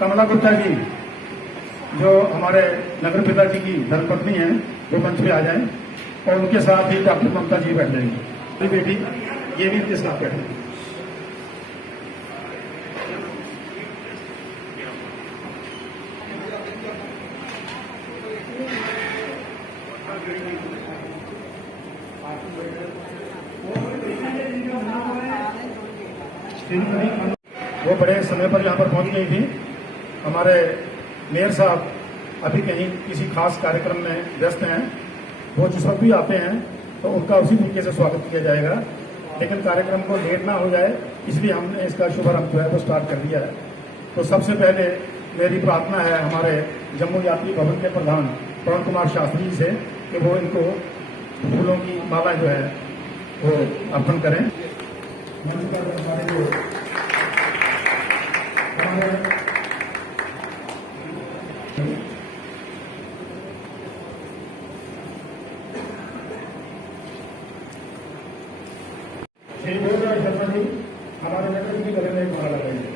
कमला गुप्ता जी जो हमारे नगर पिता जी की धर्मपत्नी हैं वो मंच पे आ जाएं और उनके साथ ही डॉक्टर ममता जी बैठ जाएंगी। बेटी ये भी इनके साथ बैठेंगे। वो बड़े समय पर यहाँ पर पहुंच गई थी। हमारे मेयर साहब अभी कहीं किसी खास कार्यक्रम में व्यस्त हैं, वो जिस वक्त भी आते हैं तो उनका उसी तरीके से स्वागत किया जाएगा, लेकिन कार्यक्रम को लेट ना हो जाए इसलिए हमने इसका शुभारंभ जो है वो स्टार्ट कर दिया है। तो सबसे पहले मेरी प्रार्थना है हमारे जम्मू यात्री भवन के प्रधान पवन कुमार शास्त्री जी से कि वो इनको फूलों की माला जो है वो अर्पण करें। मंच पर हमारे जो श्री बोधराज शर्मा जी हमारे नगर की गले में एक माला लगाएंगे।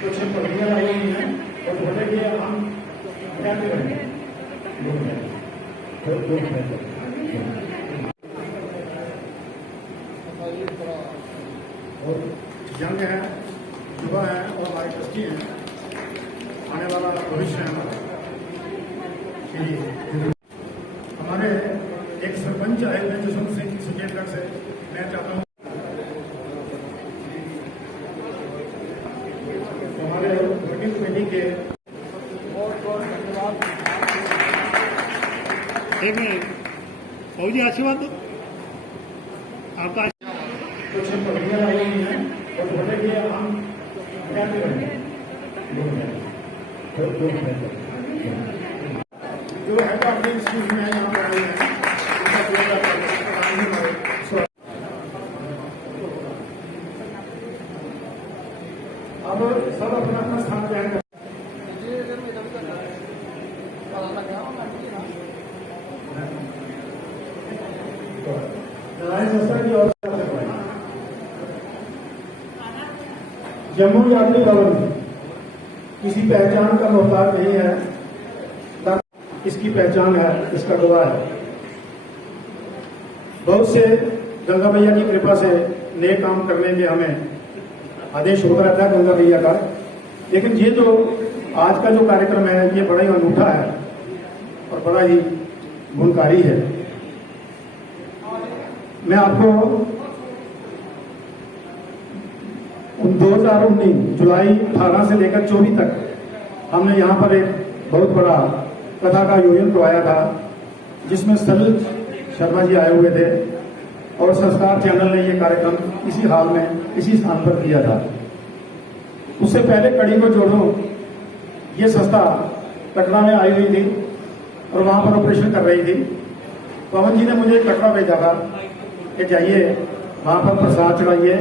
कुछ पगड़ियाँ लाई हुई हैं और बोले कि हम क्या करेंगे और यंग है, युवा है और हमारे ट्रस्टी हैं, आने वाला भविष्य है हमारा। हमारे एक सरपंच आए हुए जसवंत सिंह सुकेतगढ़ से, मैं चाहता हूँ हमारे वर्किंग कमेटी के जी आशीर्वाद दो आपका। कुछ पगड़ियाँ लाई हुई हैं और बोले कि हम क्या करेंगे जो है अपने इंस्टीट्यूट में यहाँ पर आए हैं। अब सब अपना अपना स्थान ग्रहण करें। जम्मू यात्री भवन किसी पहचान का मोहताज नहीं है, इसकी पहचान है, इसका गवाह है। बहुत से गंगा मैया की कृपा से नेक काम करने में हमें आदेश होता रहता है गंगा मैया का, लेकिन ये जो आज का जो कार्यक्रम है ये बड़ा ही अनूठा है और बड़ा ही गुणकारी है। मैं आपको 2019 जुलाई 18 से लेकर 24 तक हमने यहाँ पर एक बहुत बड़ा कथा का आयोजन करवाया था, जिसमें सलिल शर्मा जी आए हुए थे और संस्कार चैनल ने ये कार्यक्रम इसी हाल में इसी स्थान पर किया था। उससे पहले कड़ी को जोड़ो ये संस्था कटरा में आई हुई थी और वहां पर ऑपरेशन कर रही थी। पवन जी ने मुझे कटरा भेजा था कि जाइए वहां पर प्रसाद चढ़ाइए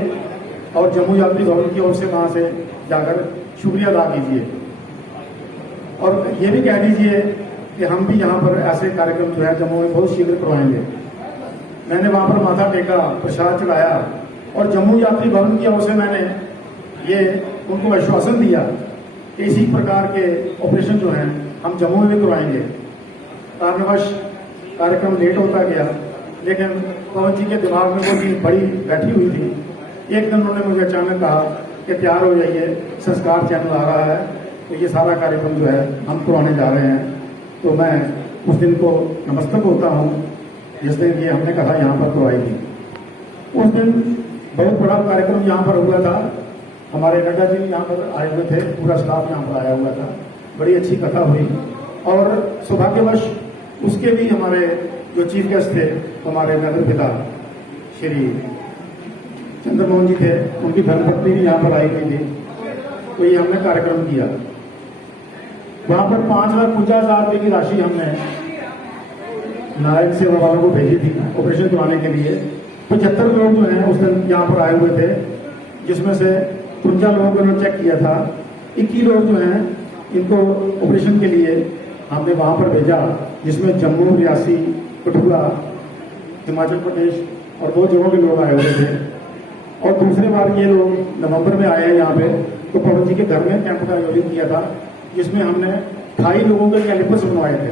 और जम्मू यात्री भवन की ओर से वहां से जाकर शुक्रिया अदा कीजिए और ये भी कह दीजिए कि हम भी यहाँ पर ऐसे कार्यक्रम जो है जम्मू में बहुत शीघ्र करवाएंगे। मैंने वहां पर माथा टेका, प्रसाद चढ़ाया और जम्मू यात्री भवन की ओर से मैंने ये उनको आश्वासन दिया कि इसी प्रकार के ऑपरेशन जो हैं हम जम्मू में भी करवाएंगे। कारणवश कार्यक्रम लेट होता गया, लेकिन पवन जी के दिमाग में वो चीज बड़ी बैठी हुई थी। एक दिन उन्होंने मुझे अचानक कहा कि तैयार हो जाइए, संस्कार चैनल आ रहा है तो ये सारा कार्यक्रम जो है हम करवाने जा रहे हैं। तो मैं उस दिन को नमस्तक होता हूँ जिस दिन ये हमने कहा यहाँ पर करवाई थी। उस दिन बहुत बड़ा कार्यक्रम यहाँ पर हुआ था, हमारे नड्डा जी यहाँ पर आए हुए थे, पूरा स्टाफ यहाँ पर आया हुआ था, बड़ी अच्छी कथा हुई। और सौभाग्यवश उसके भी हमारे जो चीफ गेस्ट थे हमारे नगर पिता श्री चंद्रमोहन जी थे, उनकी धर्मपत्नी भी यहाँ पर आई हुई थी। तो ये हमने कार्यक्रम किया। वहां पर 5,50,000 रुपए की राशि हमने नारायण सेवा वालों को भेजी थी ऑपरेशन करवाने के लिए। 75 लोग जो हैं उस दिन यहाँ पर आए हुए थे, जिसमें से 53 लोगों को उन्होंने चेक किया था। 21 लोग जो हैं इनको ऑपरेशन के लिए हमने वहां पर भेजा, जिसमें जम्मू, रियासी, कठुआ, हिमाचल प्रदेश और 2 जगहों के लोग आए हुए थे। और दूसरी बार ये लोग नवंबर में आए हैं यहाँ पे, तो पवन जी के घर में कैंप का आयोजन किया था, जिसमें हमने 28 लोगों के कैलिपर्स बनवाए थे।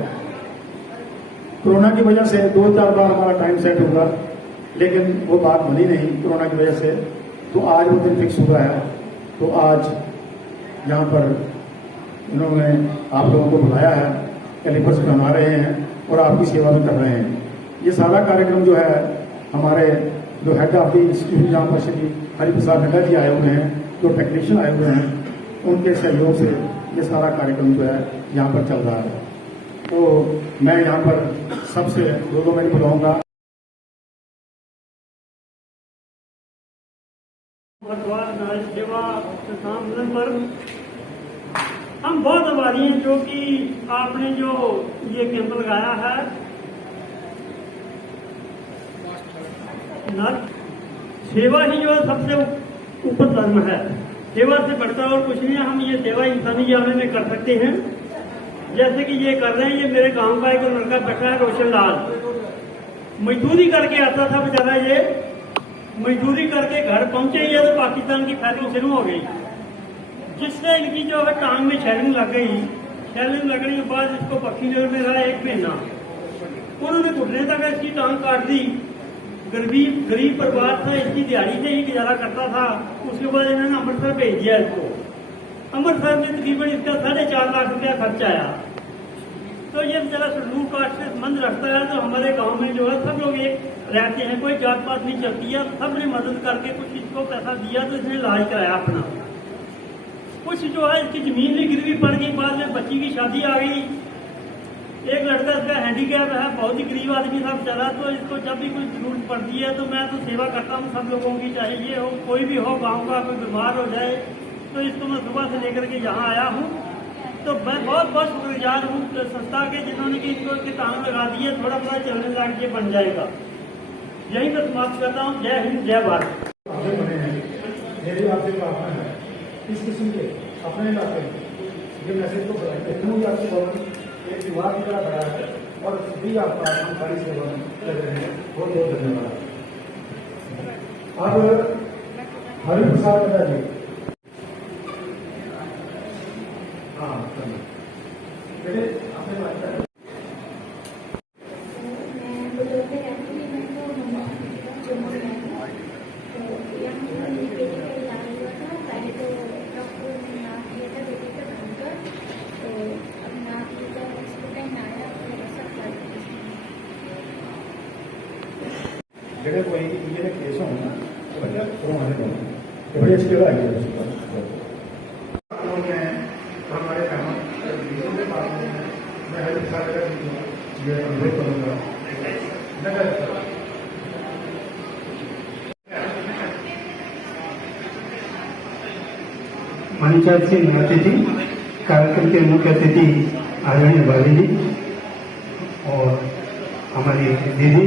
कोरोना की वजह से 2-4 बार हमारा टाइम सेट हुआ, लेकिन वो बात बनी नहीं कोरोना की वजह से। तो आज वो दिन फिक्स हुआ है। तो आज यहाँ पर इन्होंने आप लोगों को बुलाया है, कैलिपर्स बना रहे हैं और आपकी सेवा भी कर रहे हैं। ये सारा कार्यक्रम जो है हमारे जो हेड ऑफ द इंस्टीट्यूट जहाँ पर श्री हरिप्रसाद नड्डा जी आए हुए हैं, जो टेक्नीशियन आए हुए हैं, उनके सहयोग से ये सारा कार्यक्रम जो है यहाँ पर चल रहा है। तो मैं यहाँ पर सबसे 2 मिनट बुलाऊंगा। सेवा संस्थान पर हम बहुत आभारी हैं जो कि आपने जो ये कैंप लगाया है। सेवा ही जो है सबसे ऊपर धर्म है, सेवा से बढ़कर और कुछ नहीं है। हम ये सेवा इंसानी जाने में कर सकते हैं, जैसे कि ये कर रहे हैं। ये मेरे गांव का एक लड़का बैठा है, रोशन लाल, मजदूरी करके आता था बेचारा। ये मजदूरी करके घर पहुंचे, ये तो पाकिस्तान की फायरिंग शुरू हो गई, जिससे इनकी जो है टांग में शेलिंग लग गई। शेलिंग लगने के बाद इसको पक्की नगर में रहा 1 महीना। उन्होंने घुटने तक इसकी टांग काट दी। गरीब परिवार था, इसकी दिहाड़ी से ही गुजारा करता था। उसके बाद इन्होंने अमृतसर भेज दिया इसको। अमृतसर में तकरीबन इसका 4.5 लाख रुपया खर्च आया। तो ये बेचारा शेड्यूल कास्ट से संबंध रखता है। तो हमारे गांव में जो है सब लोग एक रहते हैं, कोई जात पात नहीं चलती है। सबने मदद करके कुछ इसको पैसा दिया, तो इसने इलाज कराया अपना। कुछ जो है इसकी जमीन भी गिरवी पड़ गई, बाद में बच्ची की शादी आ गई। एक लड़का इसका हैंडीकैप है, बहुत ही गरीब आदमी था बेचारा। तो इसको जब भी कोई जरूरत पड़ती है तो मैं तो सेवा करता हूँ सब लोगों की, चाहे ये हो कोई भी हो, गांव का कोई बीमार हो जाए तो इसको मैं सुबह से लेकर के यहाँ आया हूँ। तो मैं बहुत बहुत शुक्रगुजार हूँ संस्था के, जिन्होंने कि इसको इसके टांग लगा दिए, थोड़ा थोड़ा चलने लायक ये बन जाएगा। यही मैं समाप्त करता हूँ। जय हिंद, जय भारत। मेरी आपसे प्रार्थना है, इस किस्म के अपने इलाके ये मैसेज को बढ़ाएंगे। एक विवाह की तरह बड़ा है और भी आपका सारी सेवा कर रहे हैं। बहुत बहुत धन्यवाद। अब हरिप्रसाद नड्डा जी। हाँ, आपने बात करें। जेडे कोई ये केस हो ना तो बच्चा कोरोना से तो बड़ी अच्छी जगह आई है हमारे मैं हरिप्रसाद ये अनुरोध करूँगा। मंचायत से अतिथि कार्यक्रम के मुख्य अतिथि आदरणीय भाभी जी और हमारी दीदी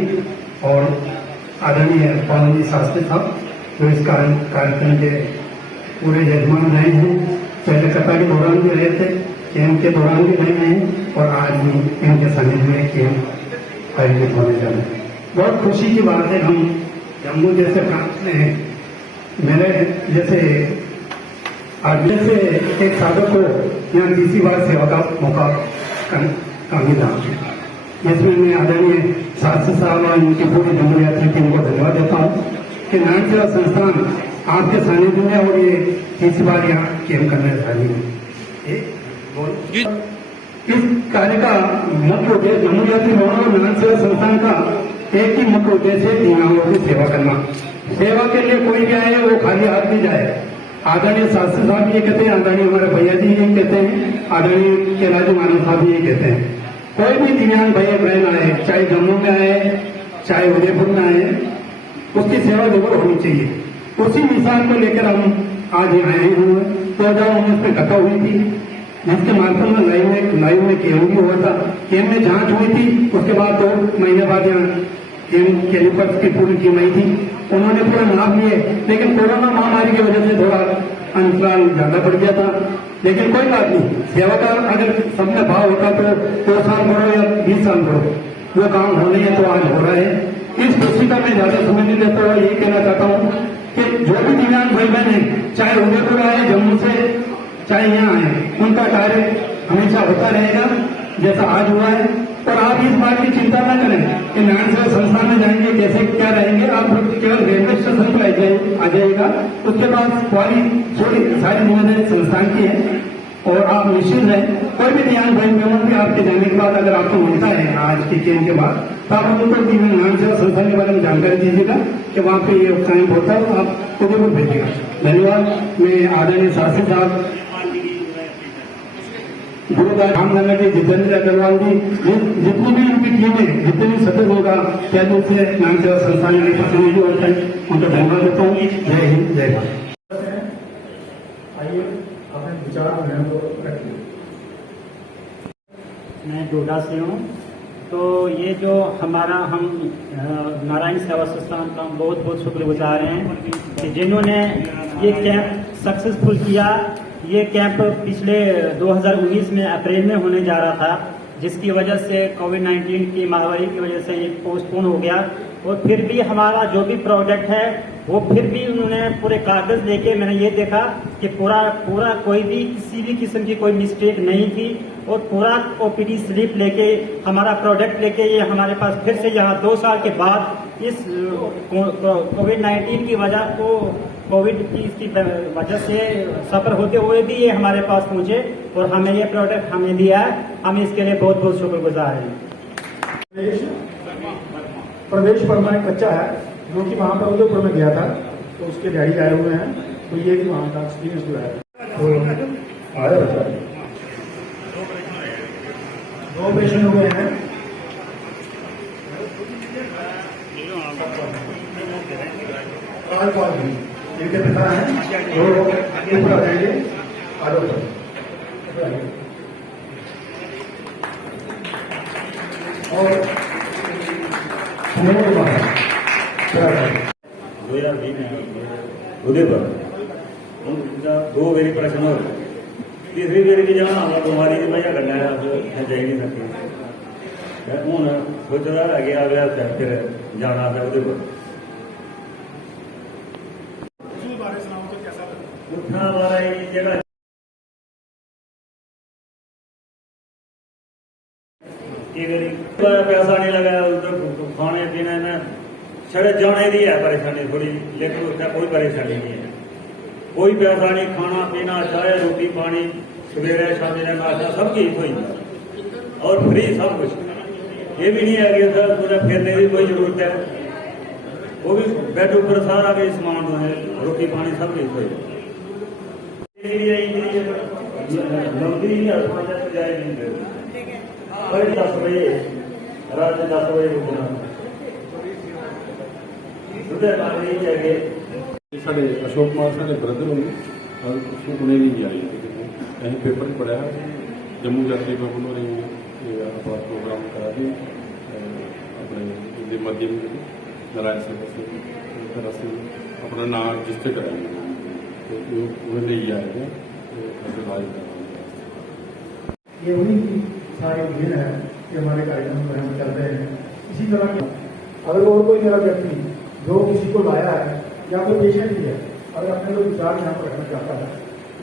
और आदरणीय पवन जी शास्त्री साहब, जो इस कार्यक्रम के पूरे यजमान रहे हैं। पहले कथा के दौरान भी रहे थे, कैंप के दौरान भी रहे हैं और आज भी इनके सानिध्य में कैंप आयोजित होने जा रहे हैं। बहुत खुशी की बात है। हम जम्मू जैसे प्रांत में मेरे जैसे आगे से एक साधक को यहाँ तीसरी बार सेवा का मौका मिला, जिसमें मैं आदरणीय शास्त्री साहब और इनकी पूरी जम्मू यात्रा टीम को धन्यवाद देता हूँ कि नारायण सेवा संस्थान आपके सानिध्य में और ये तीसरी बार यहाँ कैंप करने जा रही है। इस कार्य का मुख्य उद्देश्य जम्मू यात्री भवन और नारायण सेवा संस्थान का एक ही मुख्य उद्देश्य है, दिव्यांगों की सेवा करना। सेवा के लिए कोई भी आए वो खाली हाथ नहीं जाए। आदरणीय शास्त्री साहब ये कहते हैं, आदरणीय हमारे भैया जी यही कहते हैं, आदरणीय के राजू मानव साहब यही कहते हैं, कोई भी दिव्यांग भाई बहन आए, चाहे जम्मू में आए चाहे उदयपुर में आए, उसकी सेवा जरूर होनी चाहिए। उसी मिसाल को लेकर हम आज यहाँ आए हुए। 2019 में घटना हुई थी, जिसके माध्यम में लाइव में कैंप भी हुआ था। कैंप में जांच हुई थी, उसके बाद 2 महीने बाद यहाँ कैलिपर्स की पूरी कीमत थी, उन्होंने पूरा नाप लिए, लेकिन कोरोना महामारी की वजह से थोड़ा अंतराल ज्यादा पड़ गया था। लेकिन कोई बात नहीं, सेवा का अगर सब में भाव होता तो 2 साल बढ़ो या 20 साल बढ़ो, वो काम होने है तो आज हो रहा है। इस खुशी का मैं ज्यादा समय नहीं लेता हुआ ये कहना चाहता हूँ कि जो भी दिव्यांग भाई बहन है, चाहे उदयपुर आए, जम्मू से, चाहे यहाँ आए, उनका कार्य हमेशा होता रहेगा जैसा आज हुआ है। और आप इस बात की चिंता न करें कि नारायण सेवा संस्थान में जाएंगे कैसे क्या रहेंगे, आप केवल रेलवे स्टेशन पर आ जाइएगा, उसके बाद सारी जिम्मेदारी संस्थान की है। और आप निश्चित रहें, कोई भी दिव्यांग भाई बहनों भी आपके जाने के बाद अगर आपको मिलता है आज के कैंप के बाद, तो आप उनको नारायण सेवा संस्थान के बारे में जानकारी दीजिएगा कि वहाँ पे ये कैंप होता है, आप उदयपुर भेजिएगा। धन्यवाद। मैं आदरणीय शास्त्री साहब, गुरुदास रामनगर के जितेंद्र अग्रवाल जी, जितनी भी उनकी टीमें, जितने भी सदस्य होगा, क्या दिल से नारायण सेवा संस्थान के प्रतिनिधि होते हैं, उनका धन्यवाद देता हूँ। जय हिंद, जय भारत। आइए अपने विचार जो है वो रखिए। मैं डोडा से हूँ। तो ये जो हमारा हम नारायण सेवा संस्थान का हम बहुत बहुत शुक्रगुजार हैं कि जिन्होंने ये कैंप सक्सेसफुल किया। ये कैंप पिछले 2019 में अप्रैल में होने जा रहा था, जिसकी वजह से कोविड-19 की महामारी की वजह से ये पोस्टपोन हो गया। और फिर भी हमारा जो भी प्रोजेक्ट है वो फिर भी उन्होंने पूरे कागज लेके, मैंने ये देखा कि पूरा कोई भी किसी भी किस्म की कोई मिस्टेक नहीं थी। और पूरा ओपीडी स्लिप लेके, हमारा प्रोजेक्ट लेके ये हमारे पास फिर से यहाँ 2 साल के बाद इस कोविड-19 की वजह को कोविड की इसकी वजह से सफर होते हुए भी ये हमारे पास पहुंचे और हमें ये प्रोडक्ट हमें दिया है। हम इसके लिए बहुत बहुत शुक्रगुजार हैं। प्रदेश वर्मा एक बच्चा है जो कि वहाँ पर उदयपुर में गया था, तो उसके डैडी आए हुए हैं, तो ये भी वहाँ का एक्सपीरियंस जो है तो आया बच्चा। 2 ऑपरेशन हो गए हैं। कॉल भी इनके पिता हैं जो ऊपर आ जाएंगे, आगे और 2020 में उदयपुर उनका 2 बारी ऑपरेशन हो गया। तीसरी बारी भी जाना हमारा बीमारी की वजह करना है, जा ही नहीं सकती। हूँ सोचता लगे आ गया फिर जाना था उदयपुर। उठना वाला ये जगह पैसा नहीं लगा उधर खाने पीने में, छड़े जाने दी है परेशानी थोड़ी, लेकिन उसका कोई परेशानी नहीं है। कोई पैसा नहीं, खाना पीना, चाय रोटी पानी, सवेरे शामी का नाश्ता सब चीज हुई और फ्री सब कुछ। ये भी नहीं है कि सर पूरा फिरने की कोई जरूरत है, वो भी बेड ऊपर सारा भी सामान है, रोटी पानी सब चीज हुई। लंबी 10 बजे रात 10 बजे रुकना ਸਾਡੇ ਅਸ਼ੋਕ ਕੁਮਾਰ ਸਾਡੇ ਬ੍ਰਦਰ ਹੋਣਗੇ और उसको पुणे नहीं गया कहीं पेपर पढ़ा जम्मू जाके मैं उन्होंने अपना प्रोग्राम करा के अपने माध्यम नारायण सेवा से तरह से अपना नाम रजिस्टर कराएंगे, तो वो नहीं आएगा ये उन्हीं की सारी देन है कि हमारे कार्यक्रम में हम चल रहे हैं। इसी तरह की अगर और कोई मेरा व्यक्ति जो किसी को लाया है या कोई पेशेंट भी है, अगर अपने लोग विचार यहाँ पर रखना चाहता है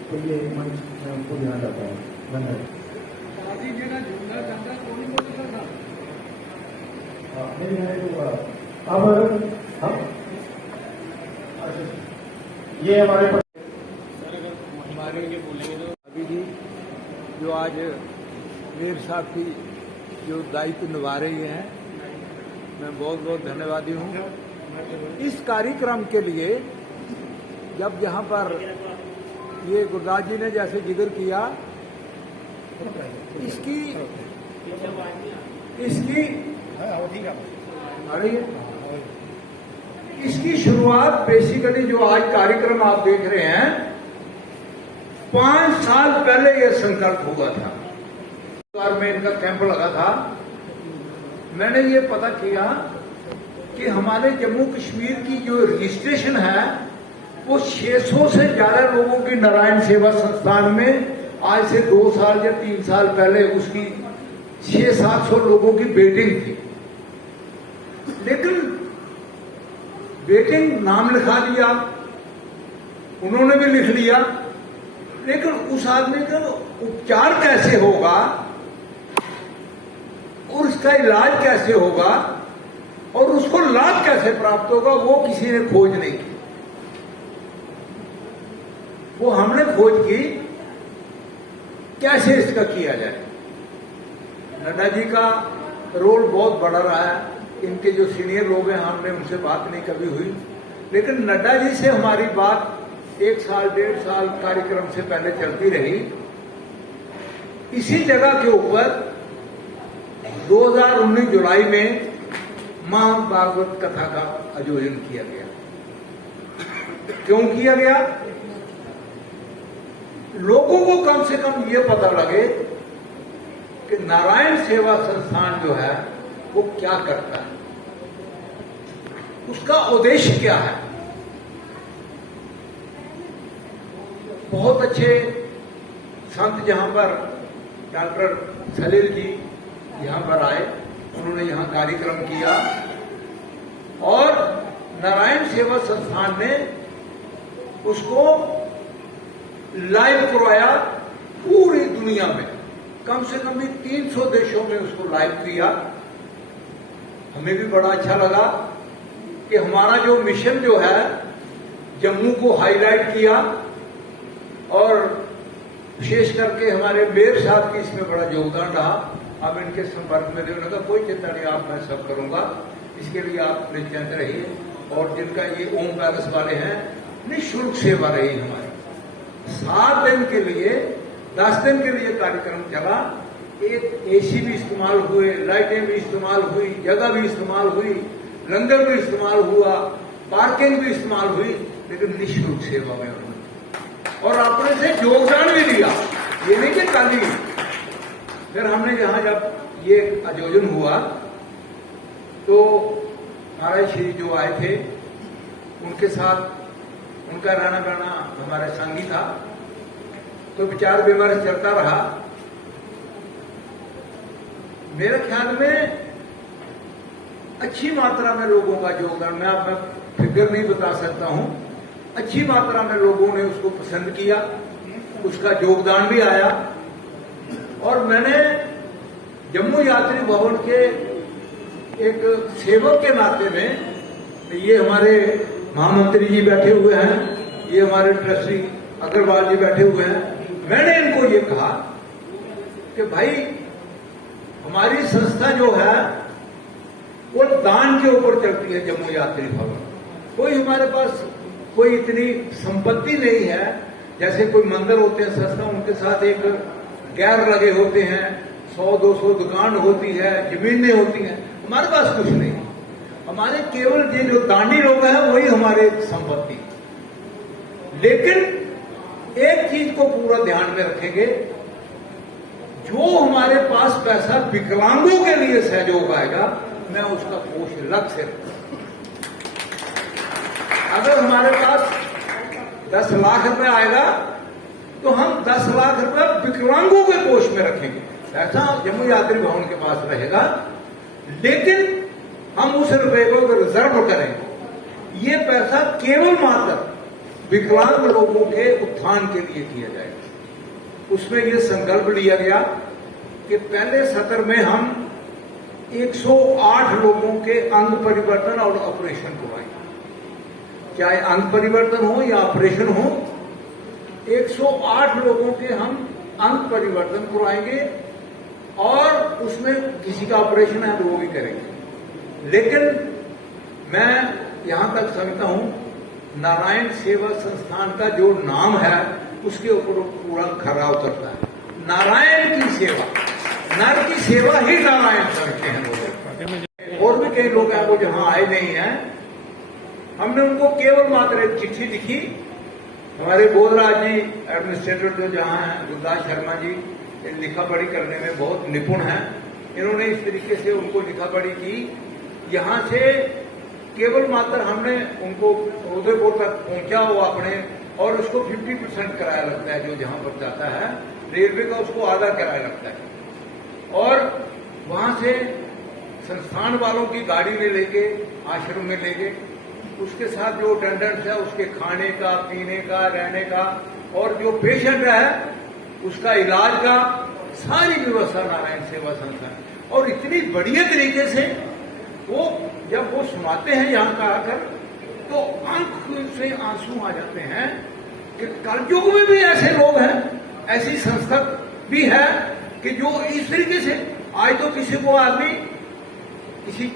तो ये मंच मैं उनको देना चाहता हूँ। धन्यवाद। अब ये हमारे अभी जी जो आज मेरे साथ ही जो दायित्व निभा रही हैं, मैं बहुत बहुत धन्यवादी हूँ। इस कार्यक्रम के लिए जब यहाँ पर ये गुरदास जी ने जैसे जिक्र किया, इसकी इसकी शुरुआत बेसिकली जो आज कार्यक्रम आप देख रहे हैं 5 साल पहले ये संकल्प हुआ था। में इनका कैंप लगा था। मैंने ये पता किया कि हमारे जम्मू कश्मीर की जो रजिस्ट्रेशन है वो 600 से ज्यादा लोगों की नारायण सेवा संस्थान में आज से 2 साल या 3 साल पहले उसकी 600-700 लोगों की वेटिंग थी। लेकिन वेटिंग नाम लिखा दिया, उन्होंने भी लिख लिया, लेकिन उस आदमी का उपचार कैसे होगा और उसका इलाज कैसे होगा और उसको लाभ कैसे प्राप्त होगा वो किसी ने खोज नहीं की। वो हमने खोज की कैसे इसका किया जाए। नड्डा जी का रोल बहुत बड़ा रहा है। इनके जो सीनियर लोग हैं हमने उनसे बात नहीं कभी हुई, लेकिन नड्डा जी से हमारी बात 1 साल 1.5 साल कार्यक्रम से पहले चलती रही। इसी जगह के ऊपर 2019 जुलाई में महाभागवत कथा का आयोजन किया गया। क्यों किया गया? लोगों को कम से कम ये पता लगे कि नारायण सेवा संस्थान जो है वो क्या करता है, उसका उद्देश्य क्या है। बहुत अच्छे संत जहां पर डॉक्टर सलील जी यहां पर आए, उन्होंने यहां कार्यक्रम किया और नारायण सेवा संस्थान ने उसको लाइव करवाया पूरी दुनिया में। कम से कम भी 300 देशों में उसको लाइव किया। हमें भी बड़ा अच्छा लगा कि हमारा जो मिशन जो है जम्मू को हाईलाइट किया और विशेष करके हमारे मेयर साहब की इसमें बड़ा योगदान रहा। अब इनके संपर्क में उन्होंने कहा कोई चिंता नहीं, आप मैं सब करूंगा, इसके लिए आप निश्चिंत रहिए। और जिनका ये ओम पैलेस वाले हैं, निःशुल्क सेवा रही हमारी। 7 दिन के लिए 10 दिन के लिए कार्यक्रम चला। एक एसी भी इस्तेमाल हुए, लाइटें भी इस्तेमाल हुई, जगह भी इस्तेमाल हुई, लंगर भी इस्तेमाल हुआ, पार्किंग भी इस्तेमाल हुई, लेकिन निःशुल्क सेवा में उन्होंने और अपने से योगदान भी दिया। ये नहीं कि खाली। फिर हमने यहां जब ये आयोजन हुआ तो महाराज श्री जो आए थे उनके साथ उनका रहना बहना हमारा संगी था, तो विचार विमर्श चलता रहा। मेरे ख्याल में अच्छी मात्रा में लोगों का योगदान, मैं आप फिगर नहीं बता सकता हूं, अच्छी मात्रा में लोगों ने उसको पसंद किया, उसका योगदान भी आया। और मैंने जम्मू यात्री भवन के एक सेवक के नाते में, ये हमारे महामंत्री जी बैठे हुए हैं, ये हमारे ट्रस्टी अग्रवाल जी बैठे हुए हैं, मैंने इनको ये कहा कि भाई हमारी संस्था जो है वो दान के ऊपर चलती है। जम्मू यात्री भवन कोई हमारे पास कोई इतनी संपत्ति नहीं है जैसे कोई मंदिर होते हैं संस्था, उनके साथ एक गैर लगे होते हैं, 100-200 दुकान होती है, जमीनें होती हैं। हमारे पास कुछ नहीं। हमारे केवल ये जो दानी लोग हैं वही हमारे संपत्ति। लेकिन एक चीज को पूरा ध्यान में रखेंगे, जो हमारे पास पैसा विकलांगों के लिए सहयोग आएगा, मैं उसका कोष अलग से रखूंगा। अगर हमारे पास 10 लाख रुपए आएगा तो हम 10 लाख रुपए विकलांगों के कोष में रखेंगे। ऐसा जम्मू यात्री भवन के पास रहेगा, लेकिन हम उस रुपए को रिजर्व करेंगे। ये पैसा केवल मात्र विकलांग लोगों के उत्थान के लिए किया जाएगा। उसमें यह संकल्प लिया गया कि पहले सत्र में हम 108 लोगों के अंग परिवर्तन और ऑपरेशन करवाएंगे। चाहे अंग परिवर्तन हो या ऑपरेशन हो, 108 लोगों के हम अंग परिवर्तन करवाएंगे और उसमें किसी का ऑपरेशन है तो वो भी करेंगे। लेकिन मैं यहां तक समझता हूं, नारायण सेवा संस्थान का जो नाम है उसके ऊपर पूरा खरा उतरता है। नारायण की सेवा, नर की सेवा ही नारायण करते हैं लोग। और भी कई लोग हैं वो जहां आए नहीं हैं, हमने उनको केवल मात्र एक चिट्ठी लिखी। हमारे बोधराज जी एडमिनिस्ट्रेटर जो जहां हैं, गुरदास शर्मा जी, लिखा पढ़ी करने में बहुत निपुण हैं। इन्होंने इस तरीके से उनको लिखा पढ़ी की, यहां से केवल मात्र हमने उनको उदयपुर तक पहुंचा वो अपने, और उसको 50% किराया लगता है जो जहां पर जाता है, रेलवे का उसको आधा किराया लगता है। और वहां से संस्थान वालों की गाड़ी में लेके आश्रम में ले गए, उसके साथ जो अटेंडेंट्स है उसके खाने का, पीने का, रहने का, और जो पेशेंट है उसका इलाज का सारी व्यवस्था नारायण सेवा संस्थान। और इतनी बढ़िया तरीके से वो जब वो सुनाते हैं यहाँ का आकर, तो आंख से आंसू आ जाते हैं कि कलयुग में भी ऐसे लोग हैं, ऐसी संस्था भी है कि जो इस तरीके से आज तो किसी को आदमी किसी,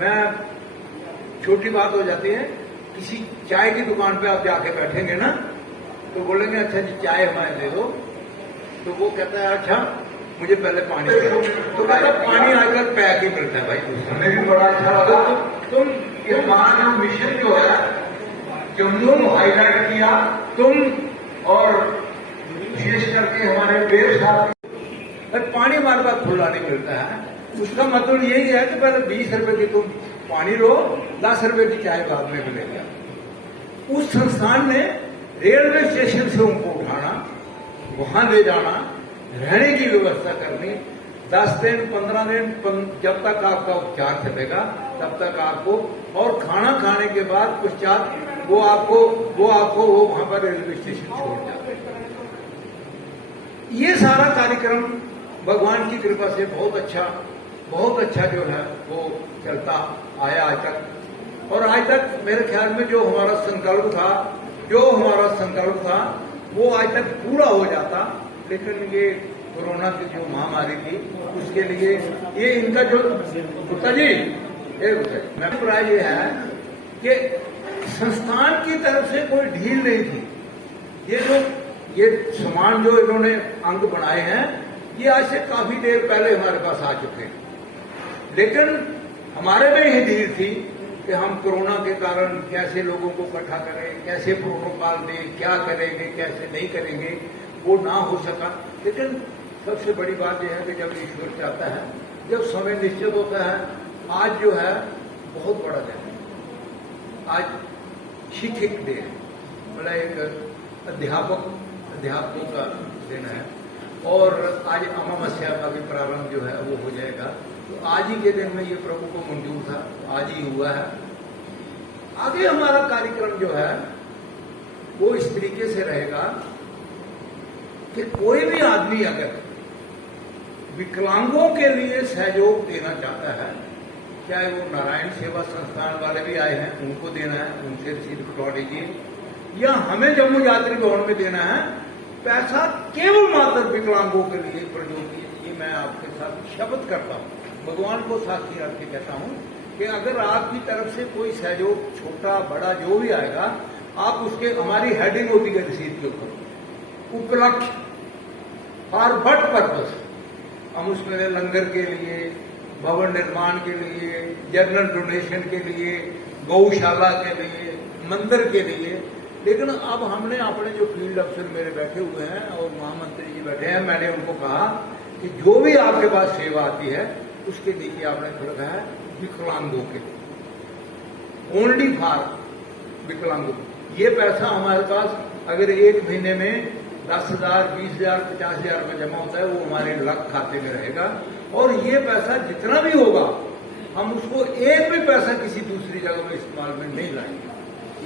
मैं छोटी बात हो जाती है, किसी चाय की दुकान पे आप जाके बैठेंगे ना तो बोलेंगे अच्छा जी चाय हमारे दे दो, तो वो कहता है अच्छा मुझे पहले पानी दे दो, तो कहता पानी आजकल पैक ही मिलता है भाई। हमें भी बड़ा अच्छा लगा। तुम ये हमारा मिशन जो है जम्मू हाईलाइट किया तुम, और विशेष करके हमारे देश साहब, पानी हमारे पास खुला नहीं मिलता है। उसका मतलब यही है कि पहले 20 रुपए की तुम पानी लो, 10 रुपए की चाय बाद में मिलेगा। उस संस्थान ने रेलवे स्टेशन से उनको उठाना, वहां ले जाना, रहने की व्यवस्था करनी, 10 दिन 15 दिन जब तक आपका उपचार चलेगा तब तक आपको, और खाना खाने के बाद पश्चात वो आपको वो वहां पर रेलवे स्टेशन छोड़ जाते हैं। ये सारा कार्यक्रम भगवान की कृपा से बहुत अच्छा जो है वो चलता आया आज तक। और आज तक मेरे ख्याल में जो हमारा संकल्प था वो आज तक पूरा हो जाता, लेकिन ये कोरोना की जो महामारी थी उसके लिए ये इनका जो गुप्ता जी मैं राय ये है कि संस्थान की तरफ से कोई ढील नहीं थी। ये सामान जो इन्होंने अंग बनाए हैं ये आज से काफी देर पहले हमारे पास आ चुके हैं, लेकिन हमारे में ही ढील थी कि हम कोरोना के कारण कैसे लोगों को इकट्ठा करें, कैसे प्रोटोकॉल दें, क्या करेंगे कैसे नहीं करेंगे, वो ना हो सका। लेकिन सबसे बड़ी बात यह है कि जब ईश्वर चाहता है, जब समय निश्चित होता है, आज जो है बहुत बड़ा दिन है। आज शिक्षक डे है, मतलब एक अध्यापकों का दिन है, और आज अमावस्या का भी प्रारंभ जो है वो हो जाएगा। तो आज ही के दिन में ये प्रभु को मंजूर था, आज ही हुआ है। आगे हमारा कार्यक्रम जो है वो इस तरीके से रहेगा कि कोई भी आदमी अगर विकलांगों के लिए सहयोग देना चाहता है, चाहे वो नारायण सेवा संस्थान वाले भी आए हैं उनको देना है, उनसे रसीद कटवा लीजिए, या हमें जम्मू यात्री भवन में देना है, पैसा केवल मात्र विकलांगों के लिए प्रयोग कीजिए। ये मैं आपके साथ शपथ करता हूं, भगवान को साक्षी रख के कहता हूं कि अगर आपकी तरफ से कोई सहयोग छोटा बड़ा जो भी आएगा, आप उसके, हमारी हेडिंग होती है रसीद के ऊपर उपलक्ष्य फॉर बट पर्पस, हम उसमें लंगर के लिए, भवन निर्माण के लिए, जनरल डोनेशन के लिए, गौशाला के लिए, मंदिर के लिए। लेकिन अब हमने अपने जो फील्ड अफसर मेरे बैठे हुए हैं और महामंत्री जी बैठे हैं, मैंने उनको कहा कि जो भी आपके पास सेवा आती है उसके नीचे आपने रखा है विकलांगों के, ओनली फॉर विकलांगों। ये पैसा हमारे पास अगर एक महीने में 10,000, 20,000, 50,000 रुपये जमा होता है, वो हमारे लक खाते में रहेगा। और ये पैसा जितना भी होगा हम उसको एक भी पैसा किसी दूसरी जगह में इस्तेमाल में नहीं लाएंगे।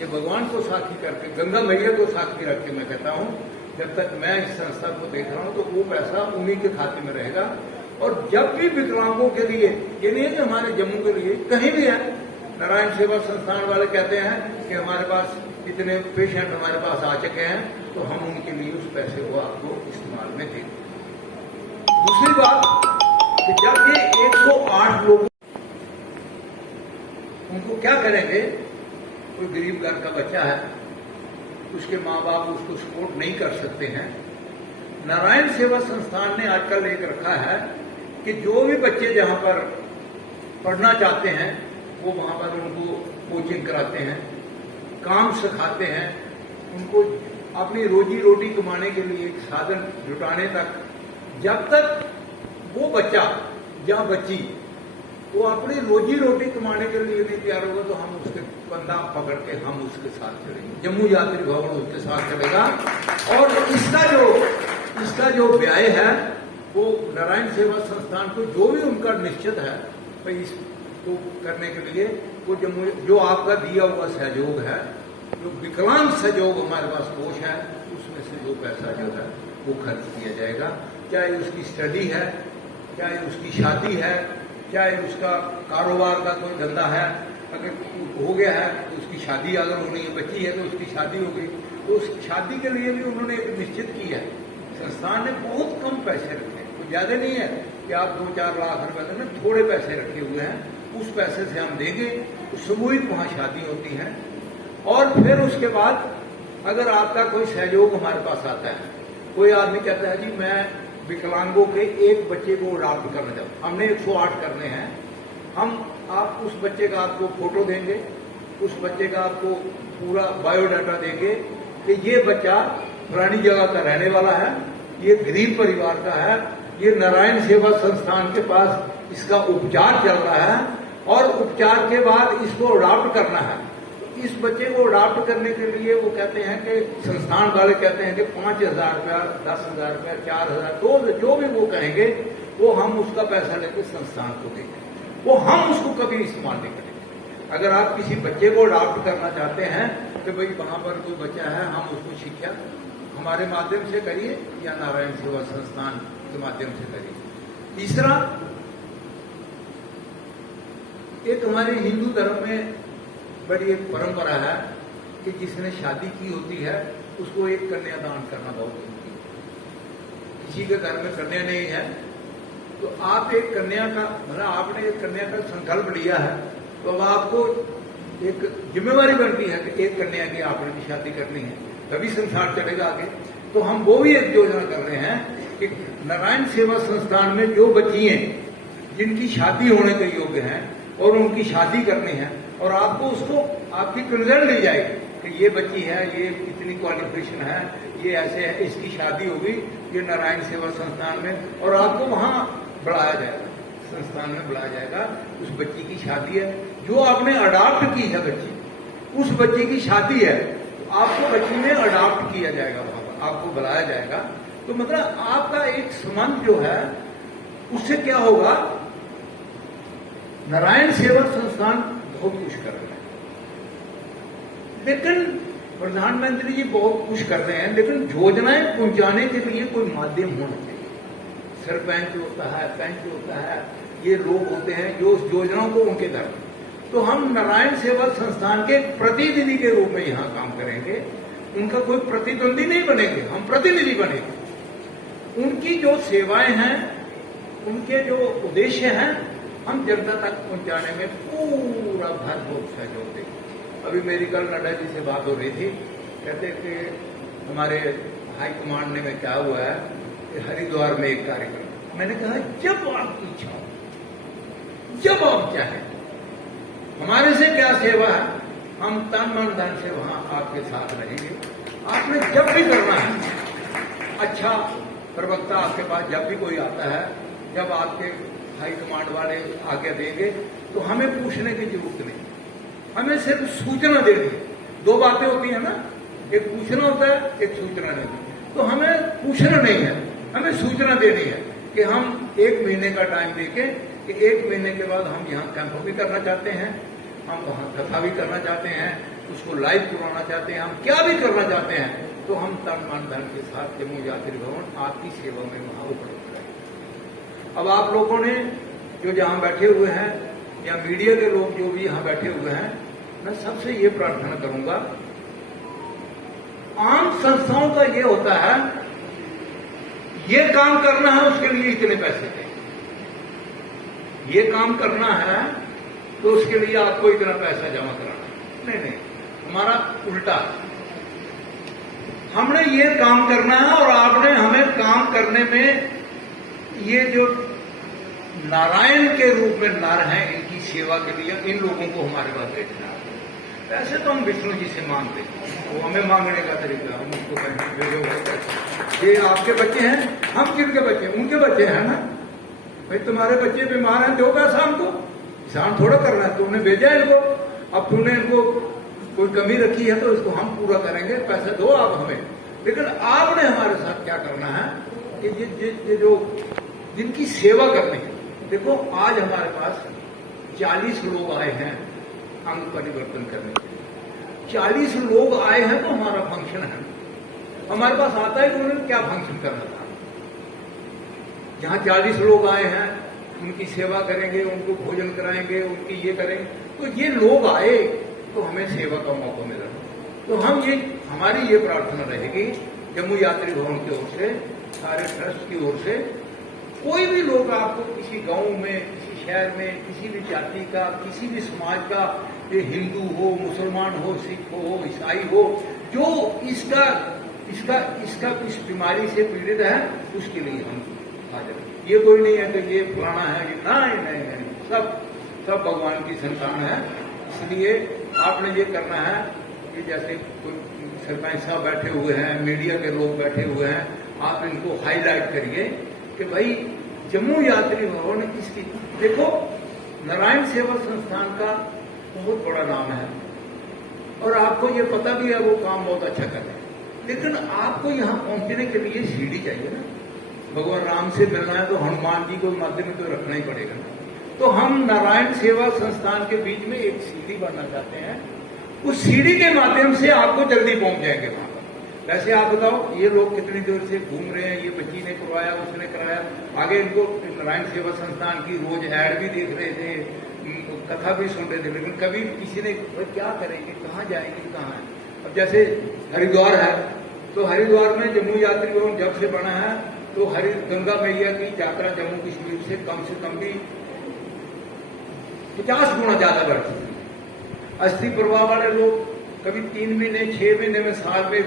ये भगवान को साक्षी करके, गंगा मैया को साक्षी रख के मैं कहता हूं, जब तक मैं इस संस्था को देख रहा हूं तो वो पैसा उन्हीं के खाते में रहेगा। और जब भी विकलांगों के लिए, ये नहीं है कि हमारे जम्मू के लिए, कहीं भी है, नारायण सेवा संस्थान वाले कहते हैं कि हमारे पास इतने पेशेंट हमारे पास आ चुके हैं, तो हम उनके लिए उस पैसे को आपको इस्तेमाल में दें। दूसरी बात कि जब ये 108 लोग, उनको क्या करेंगे? कोई गरीब घर का बच्चा है, उसके माँ बाप उसको सपोर्ट नहीं कर सकते हैं। नारायण सेवा संस्थान ने आजकल एक रखा है कि जो भी बच्चे जहां पर पढ़ना चाहते हैं वो वहां पर उनको कोचिंग कराते हैं, काम सिखाते हैं, उनको अपनी रोजी रोटी कमाने के लिए एक साधन जुटाने तक, जब तक वो बच्चा या बच्ची वो अपनी रोजी रोटी कमाने के लिए नहीं तैयार होगा तो हम उसके बंदा पकड़ के हम उसके साथ चलेंगे। जम्मू यात्री भवन उसके साथ चलेगा और इसका जो व्यय है वो नारायण सेवा संस्थान को जो भी उनका निश्चित है भाई इसको करने के लिए वो जम्मू जो आपका दिया हुआ सहयोग है, जो विकलांग सहयोग हमारे पास कोष है, उसमें से जो पैसा जो है वो खर्च किया जाएगा। चाहे उसकी स्टडी है, चाहे उसकी शादी है, चाहे उसका कारोबार का कोई धंधा है, अगर हो गया है तो उसकी शादी अगर होनी है, बच्ची है तो उसकी शादी हो गई, तो उस शादी के लिए भी उन्होंने एक निश्चित की है। संस्थान ने बहुत कम पैसे रखे, कोई ज्यादा नहीं है कि आप 2-4 लाख रुपए देना, थोड़े पैसे रखे हुए हैं। उस पैसे से हम देंगे तो सामूहिक वहां शादी होती है। और फिर उसके बाद अगर आपका कोई सहयोग हमारे पास आता है, कोई आदमी कहता है जी मैं विकलांगों के एक बच्चे को अडॉप्ट करना चाहता हूं, हमने 108 करने हैं, हम आप उस बच्चे का आपको फोटो देंगे, उस बच्चे का आपको पूरा बायोडाटा देंगे कि ये बच्चा पुरानी जगह का रहने वाला है, ये गरीब परिवार का है, ये नारायण सेवा संस्थान के पास इसका उपचार चल रहा है और उपचार के बाद इसको अडॉप्ट करना है। इस बच्चे को अडॉप्ट करने के लिए वो कहते हैं कि संस्थान वाले कहते हैं कि 5,000 रुपया, 10,000 रुपया, 4,000, तो जो भी वो कहेंगे वो हम उसका पैसा लेकर संस्थान को देंगे, वो हम उसको कभी इस्तेमाल नहीं करेंगे। अगर आप किसी बच्चे को अडॉप्ट करना चाहते हैं कि भाई वहां पर कोई बच्चा है, हम उसको शिक्षा हमारे माध्यम से करिए या नारायण सेवा संस्थान के माध्यम से करिए। तीसरा, एक हमारे हिंदू धर्म में बड़ी एक परंपरा है कि जिसने शादी की होती है उसको एक कन्यादान करना बहुत जरूरी है। किसी के घर में कन्या नहीं है तो आप एक कन्या का मतलब आपने एक कन्या का संकल्प लिया है तो अब आपको एक जिम्मेवारी बनती है कि एक कन्या की आपने भी शादी करनी है, तभी संसार चलेगा आगे। तो हम वो भी एक योजना कर रहे हैं कि नारायण सेवा संस्थान में जो बच्ची हैं जिनकी शादी होने के योग्य हैं और उनकी शादी करनी है और आपको उसको आपकी कंसल्ट ली जाएगी कि ये बच्ची है, ये इतनी क्वालिफिकेशन है, ये ऐसे है, इसकी शादी होगी ये नारायण सेवा संस्थान में, और आपको वहां बुलाया जाएगा, संस्थान में बुलाया जाएगा। उस बच्ची की शादी है जो आपने अडॉप्ट की है बच्ची, उस बच्ची की शादी है तो आपको बच्ची में अडॉप्ट किया जाएगा, वहां पर आपको बुलाया जाएगा। तो मतलब आपका एक संबंध जो है उससे क्या होगा, नारायण सेवा संस्थान बहुत कुछ कर रहे हैं, लेकिन प्रधानमंत्री जी बहुत कुछ कर रहे हैं, लेकिन योजनाएं पहुंचाने के लिए कोई माध्यम होना चाहिए। सरपंच होता है, पंच होता है, ये लोग होते हैं जो उस योजनाओं को उनके दर। तो हम नारायण सेवा संस्थान के प्रतिनिधि के रूप में यहां काम करेंगे, उनका कोई प्रतिद्वंदी नहीं बनेंगे, हम प्रतिनिधि बनेंगे। उनकी जो सेवाएं हैं, उनके जो उद्देश्य हैं, हम जनता तक पहुंचाने में पूरा भरपूर सहयोग देंगे। अभी मेरी कल नड्डा जी से बात हो रही थी, कहते कि हमारे हाईकमांड ने में क्या हुआ है कि हरिद्वार में एक कार्यक्रम। मैंने कहा जब आपकी इच्छा हो, जब आप चाहें, हमारे से क्या सेवा है, हम तन मन धन से वहां आपके साथ रहेंगे। आपने जब भी करना है, अच्छा प्रवक्ता आपके पास जब भी कोई आता है, जब आपके हाई कमांड वाले आज्ञा देंगे तो हमें पूछने की जरूरत नहीं, हमें सिर्फ सूचना देनी है। दो बातें होती है ना, एक पूछना होता है, एक सूचना देनी। तो हमें पूछना नहीं है, हमें सूचना देनी है कि हम 1 महीने का टाइम देके कि 1 महीने के बाद हम यहाँ कैंप भी करना चाहते हैं, हम वहाँ कथा भी करना चाहते हैं, उसको लाइव करवाना चाहते हैं, हम क्या भी करना चाहते हैं, तो हम तन मन धन के साथ जम्मू यात्री भवन आपकी सेवा में वहां उपलब्ध करें। अब आप लोगों ने जो जहां बैठे हुए हैं या मीडिया के लोग जो भी यहां बैठे हुए हैं, मैं सबसे ये प्रार्थना करूंगा, आम संस्थाओं का ये होता है ये काम करना है उसके लिए इतने पैसे दें, ये काम करना है तो उसके लिए आपको इतना पैसा जमा कराना। नहीं, हमारा उल्टा, हमने ये काम करना है और आपने हमें काम करने में ये जो नारायण के रूप में नर हैं, इनकी सेवा के लिए इन लोगों को हमारे पास बैठना है। वैसे तो हम विष्णु जी से मांगते हैं, वो हमें मांगने का तरीका, हम उसको कहें ये आपके बच्चे हैं, हम किनके बच्चे हैं, उनके बच्चे हैं ना भाई, तुम्हारे बच्चे बीमार हैं, दो पैसा हमको, किसान थोड़ा करना है, तुमने भेजा है इनको, अब तुमने इनको कोई कमी रखी है तो इसको हम पूरा करेंगे, पैसे दो आप हमें। लेकिन आपने हमारे साथ क्या करना है कि ये जो जिनकी सेवा करनी है, देखो आज हमारे पास 40 लोग आए हैं अंग परिवर्तन करने के लिए। 40 लोग आए हैं तो हमारा फंक्शन है, हमारे पास आता है कि उन्होंने क्या फंक्शन करना था। जहां 40 लोग आए हैं उनकी सेवा करेंगे, उनको भोजन कराएंगे, उनकी ये करेंगे, तो ये लोग आए तो हमें सेवा का मौका मिला। तो हम हमारी ये प्रार्थना रहेगी जम्मू यात्री भवन की ओर से, सारे ट्रस्ट की ओर से, कोई भी लोग आपको किसी गांव में, किसी शहर में, किसी भी जाति का, किसी भी समाज का, ये हिंदू हो, मुसलमान हो, सिख हो, ईसाई हो, जो इसका इस बीमारी से पीड़ित है, उसके लिए हम हाजिर हैं। ये कोई नहीं है कि ये फलाना है, ये नहीं, सब भगवान की संतान है। इसलिए आपने ये करना है कि जैसे कोई सरपंच साहब बैठे हुए हैं, मीडिया के लोग बैठे हुए हैं, आप इनको हाईलाइट करिए कि भाई जम्मू यात्री भवन इसकी, देखो नारायण सेवा संस्थान का बहुत बड़ा नाम है और आपको ये पता भी है वो काम बहुत अच्छा कर रहे हैं, लेकिन आपको यहाँ पहुंचने के लिए सीढ़ी चाहिए ना। भगवान राम से मिलना है तो हनुमान जी को माध्यम तो रखना ही पड़ेगा ना। तो हम नारायण सेवा संस्थान के बीच में एक सीढ़ी बनना चाहते हैं, उस सीढ़ी के माध्यम से आपको जल्दी पहुंच जाएंगे वहां पर। वैसे आप बताओ ये लोग कितनी देर से घूम रहे हैं, ये बच्ची ने करवाया, उसने कराया, आगे इनको नारायण सेवा संस्थान की रोज ऐड भी देख रहे थे, कथा भी सुन रहे थे, लेकिन कभी किसी ने क्या करेंगे, कहाँ जाएंगे, कहाँ है। अब जैसे हरिद्वार है तो हरिद्वार में जम्मू यात्री भवन जब से बना है तो गंगा मैया की यात्रा जम्मू कश्मीर से कम भी 50 गुना ज्यादा बढ़ती है। अस्थि प्रवाह वाले लोग कभी 3 महीने, 6 महीने में, साल में,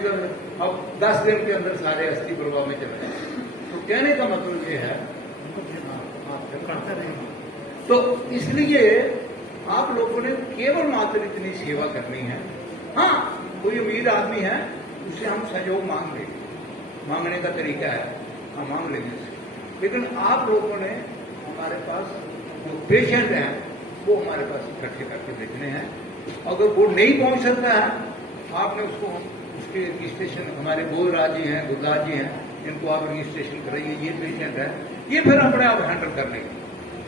अब 10 दिन के अंदर सारे अस्थि प्रवाह में चले जाते हैं। तो कहने का मतलब ये है, तो इसलिए आप लोगों ने केवल मात्र इतनी सेवा करनी है। हाँ, कोई अमीर आदमी है उससे हम सहयोग मांग लेंगे, मांगने का तरीका है, हम मांग लेंगे उससे। लेकिन आप लोगों ने हमारे पास जो पेशेंट हैं वो हमारे पास इकट्ठे करके भेजने हैं। अगर वो नहीं पहुंच सकता है, आपने उसके रजिस्ट्रेशन, हमारे गोलराज जी हैं, गुरदास जी हैं, इनको आप रजिस्ट्रेशन कराइए, ये पेशेंट है, ये फिर अपने आप हैंडल कर लेंगे।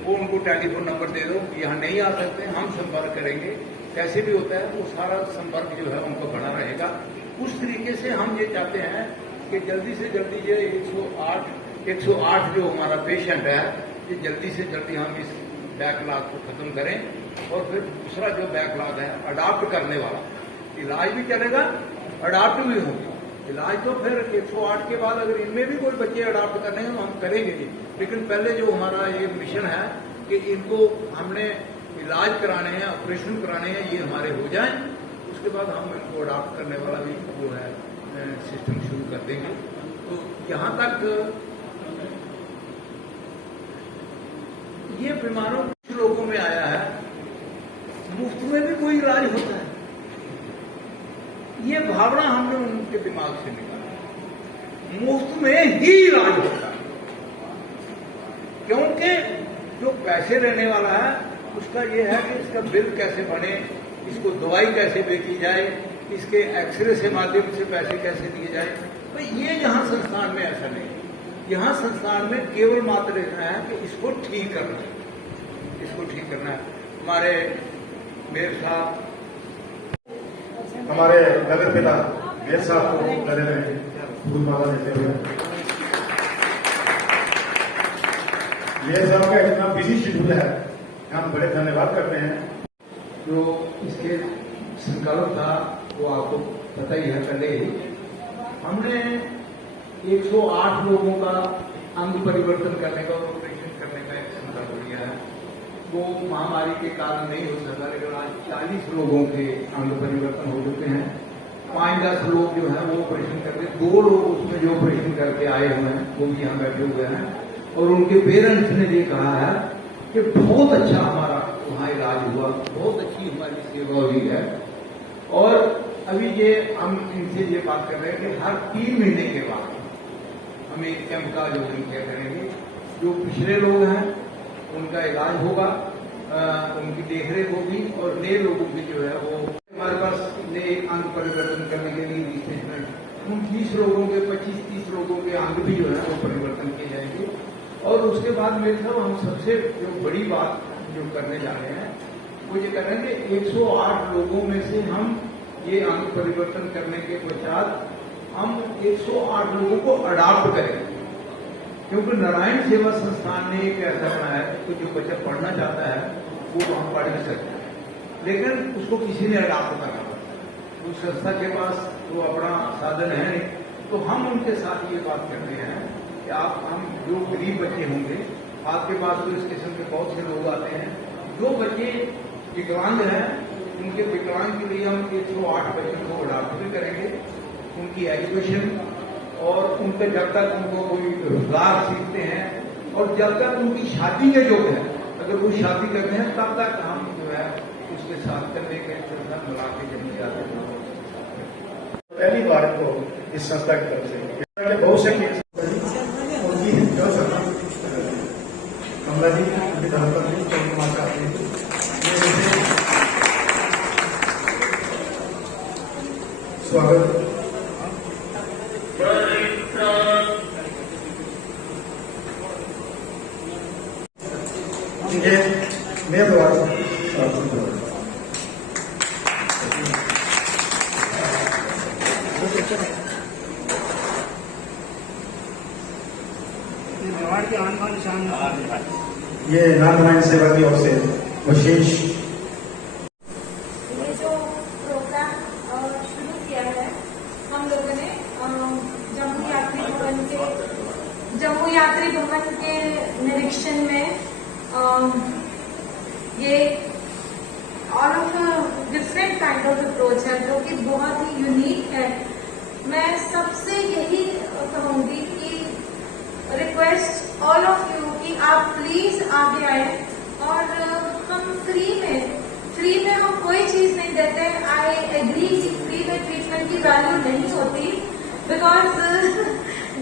वो उनको टेलीफोन नंबर दे दो, यहाँ नहीं आ सकते, हम संपर्क करेंगे, कैसे भी होता है वो सारा संपर्क जो है उनको बना रहेगा। उस तरीके से हम ये चाहते हैं कि जल्दी से जल्दी ये 108 जो हमारा पेशेंट है, ये जल्दी से जल्दी हम इस बैकलॉग को खत्म करें। और फिर दूसरा जो बैकलॉग है अडॉप्ट करने वाला, इलाज भी चलेगा, अडॉप्ट भी होगा। इलाज तो फिर 108 के बाद अगर इनमें भी कोई बच्चे अडॉप्ट करने हैं तो हम करेंगे ही, लेकिन पहले जो हमारा ये मिशन है कि इनको हमने इलाज कराने हैं, ऑपरेशन कराने हैं, ये हमारे हो जाएं, उसके बाद हम इनको अडॉप्ट करने वाला भी जो है सिस्टम शुरू कर देंगे। तो यहाँ तक ये बीमारों कुछ लोगों में आया है, मुफ्त में भी कोई इलाज होता है, ये भावना हमने उनके दिमाग से निकाला। मुफ्त में ही इलाज होता है, क्योंकि जो पैसे लेने वाला है उसका ये है कि इसका बिल कैसे बने, इसको दवाई कैसे बेची जाए, इसके एक्सरे से माध्यम से पैसे कैसे दिए जाए। तो ये यहाँ संस्थान में ऐसा नहीं है। यहाँ संस्थान में केवल मात्र इतना है कि इसको ठीक करना है, इसको ठीक करना है। हमारे मेयर साहब, हमारे नगर पिता मेयर साहब को गले में फूल माला देते हुए, मेयर साहब का इतना बिजी शेड्यूल है, हम बड़े धन्यवाद करते हैं। जो इसके संकल्प था वो आपको पता ही है, पहले ही हमने 108 लोगों का अंग परिवर्तन करने का, ऑपरेशन करने का एक संकल्प लिया है। वो महामारी के कारण नहीं हो सका, लेकिन आज 40 लोगों के अंग परिवर्तन हो चुके हैं। 5-10 लोग जो है वो ऑपरेशन करके, 2 लोग उसमें जो ऑपरेशन करके आए हुए हैं वो भी यहाँ बैठे हुए हैं, और उनके पेरेंट्स ने ये कहा है कि बहुत अच्छा हमारा वहाँ इलाज हुआ, बहुत अच्छी हमारी सेवा हुई है। और अभी ये हम इनसे ये बात कर रहे हैं कि हर 3 महीने के बाद हम एक कैंप का आयोजन किया करेंगे। जो पिछले लोग हैं उनका इलाज होगा, उनकी देखरेख होगी और नए लोगों की जो है वो हमारे पास नए अंग परिवर्तन करने के लिए रिप्लेसमेंट उन 20 लोगों के 25-30 लोगों के अंग भी जो है वो परिवर्तन किए जाएंगे। और उसके बाद मेरे साहब हम सबसे जो बड़ी बात जो करने जा रहे हैं वो ये कर रहे हैं कि 108 लोगों में से हम ये अंग परिवर्तन करने के पश्चात हम 108 लोगों को अडॉप्ट करेंगे, क्योंकि नारायण सेवा संस्थान ने एक ऐसा बनाया है कि जो बच्चा पढ़ना चाहता है वो हम पढ़ भी सकते हैं, लेकिन उसको किसी ने अडॉप्ट करना पड़ता है। उस संस्था के पास वो अपना साधन है नहीं, तो हम उनके साथ ये बात करते हैं कि हम जो गरीब बच्चे होंगे, आपके पास तो इस किस्म के बहुत से लोग आते हैं, जो बच्चे विकलांग हैं उनके विकलांग के लिए हम 108 बच्चों को अडॉप्ट भी करेंगे, उनकी एजुकेशन और उनके जब तक उनको कोई रोजगार सीखते हैं और जब तक उनकी शादी के योग है, अगर वो शादी करते हैं तब तक हम जो है उसके साथ करने के मिला के जमी जाते हैं। पहली बार को इस संस्था की तरफ से बहुत से कमला जी उनके धर्मपत्नी कुमार साहब स्वागत। मैं ये नारायण सेवा की ओर से विशेष ये जो प्रोग्राम शुरू किया है हम लोगों ने जम्मू यात्री भवन के निरीक्षण में ये all of different kind of approach है जो कि बहुत ही यूनिक है। मैं सबसे यही कहूंगी कि रिक्वेस्ट ऑल ऑफ यू कि आप प्लीज आगे आए और हम फ्री में हम कोई चीज नहीं देते। आई एग्री कि फ्री में ट्रीटमेंट की वैल्यू नहीं होती, बिकॉज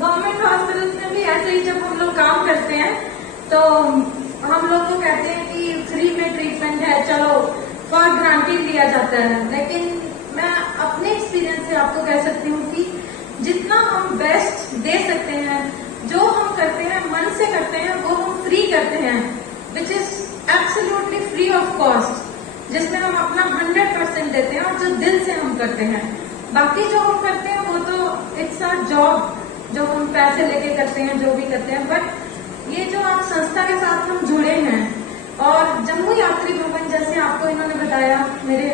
गवर्नमेंट हॉस्पिटल्स में भी ऐसे ही जब हम लोग काम करते हैं तो हम लोग को कहते हैं कि फ्री में ट्रीटमेंट है, चलो फॉर ग्रांटेड लिया जाता है। लेकिन मैं अपने एक्सपीरियंस से आपको कह सकती हूँ कि जितना हम बेस्ट दे सकते हैं, जो हम करते हैं मन से करते हैं, वो हम फ्री करते हैं, which is absolutely free of cost, जिसमें हम अपना 100% देते हैं और जो दिल से हम करते हैं। बाकी जो हम करते हैं वो तो इट्स आवर जॉब, जो हम पैसे लेके करते हैं, जो भी करते हैं। बट ये जो आप संस्था के साथ हम जुड़े हैं और जम्मू यात्री भवन जैसे आपको इन्होंने बताया मेरे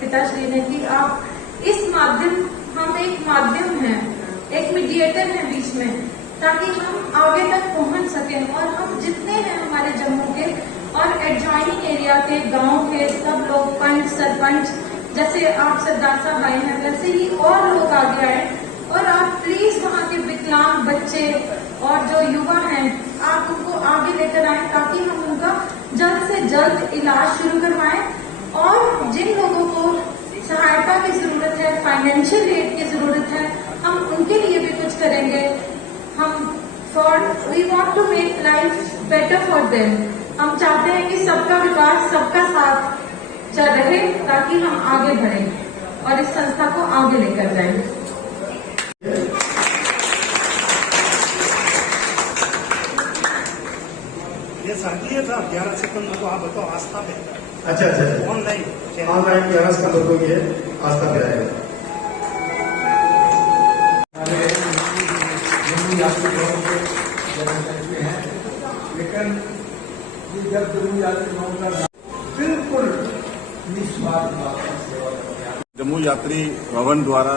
पिताश्री ने कि आप इस माध्यम, हम एक माध्यम हैं, एक मीडिएटर हैं बीच में, ताकि हम आगे तक पहुंच सकें और हम जितने हैं हमारे जम्मू के और एडजॉइनिंग एरिया के गांव के सब लोग, पंच सरपंच, जैसे आप सरदार साहब आए हैं वैसे ही और लोग आगे आए और आप प्लीज वहाँ के विकलांग बच्चे और जो युवा हैं आप उनको आगे लेकर आए ताकि हम उनका जल्द से जल्द इलाज शुरू करवाएं। और जिन लोगों को सहायता की जरूरत है, फाइनेंशियल एड की जरूरत है, हम उनके लिए भी कुछ करेंगे। We want to make life better for them. हम चाहते हैं कि सबका विकास, सबका साथ चल रहे ताकि हम आगे बढ़ें और इस संस्था को आगे लेकर जाएं। ये साथी था 11 सितंबर को, आप बताओ आस्था पे। अच्छा, ऑनलाइन 11 सितंबर को ये आस्था पे आएगा। लेकिन ये जब जम्मू यात्री भवन का बिल्कुल निस्वार्थ भाव से सेवा करते हैं। जम्मू यात्री भवन द्वारा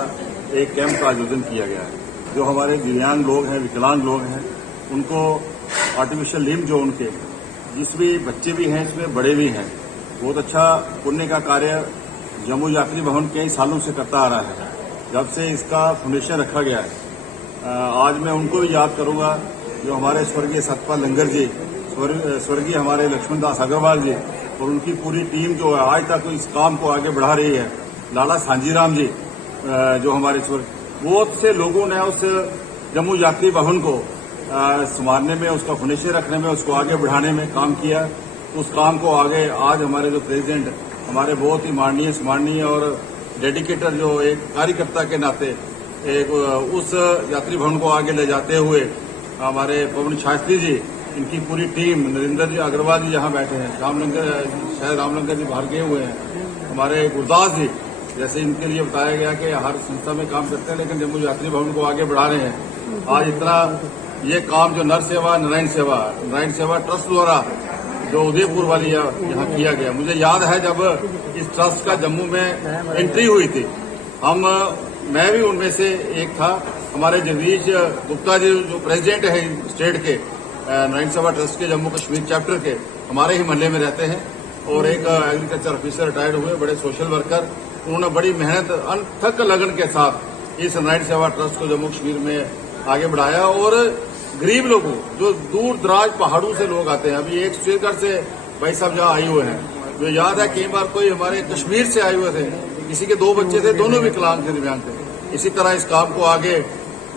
एक कैंप का आयोजन किया गया है। जो हमारे दिव्यांग लोग हैं, विकलांग लोग हैं, उनको आर्टिफिशियल लिम्ब जो उनके, जिसमें बच्चे भी हैं, इसमें बड़े भी हैं, बहुत अच्छा पुण्य का कार्य जम्मू यात्री भवन कई सालों से करता आ रहा है, जब से इसका फाउंडेशन रखा गया है। आज मैं उनको भी याद करूंगा जो हमारे स्वर्गीय सतपाल लंगर जी, स्वर्गीय हमारे लक्ष्मण दास अग्रवाल जी और उनकी पूरी टीम जो है आज तक इस काम को आगे बढ़ा रही है। लाला सांजीराम जी जो हमारे बहुत से लोगों ने उस जम्मू यात्री भवन को संभालने में, उसका फाउंडेशन रखने में, उसको आगे बढ़ाने में काम किया उस काम को आगे आज हमारे जो प्रेसिडेंट हमारे बहुत ही माननीय सम्माननीय और डेडिकेटेड जो एक कार्यकर्ता के नाते एक उस यात्री भवन को आगे ले जाते हुए हमारे पवन शास्त्री जी, इनकी पूरी टीम, नरेंद्र जी अग्रवाल जी यहाँ बैठे हैं, रामलंकर जी बाहर गए हुए हैं, हमारे गुरदास जी, जैसे इनके लिए बताया गया कि हर संस्था में काम करते हैं लेकिन जम्मू यात्री भवन को आगे बढ़ा रहे हैं। आज इतना ये काम जो नर सेवा नारायण सेवा ट्रस्ट द्वारा जो उदयपुर वाली यहाँ किया गया, मुझे याद है जब इस ट्रस्ट का जम्मू में एंट्री हुई थी, मैं भी उनमें से एक था। हमारे जगदीश गुप्ता जी जो प्रेसिडेंट है स्टेट के नारायण सेवा ट्रस्ट के जम्मू कश्मीर चैप्टर के, हमारे ही मोहल्ले में रहते हैं और एक एग्रीकल्चर ऑफिसर रिटायर्ड हुए, बड़े सोशल वर्कर। उन्होंने बड़ी मेहनत अनथक लगन के साथ इस नारायण सेवा ट्रस्ट को जम्मू कश्मीर में आगे बढ़ाया और गरीब लोगों, जो दूर दराज पहाड़ों से लोग आते हैं, अभी एक श्रीनगर से भाई साहब जहाँ आए हुए हैं, मुझे याद है कई बार कोई हमारे कश्मीर से आए हुए थे, किसी के 2 बच्चे थे, दोनों विकलांग थे, दिव्यांग थे। इसी तरह इस काम को आगे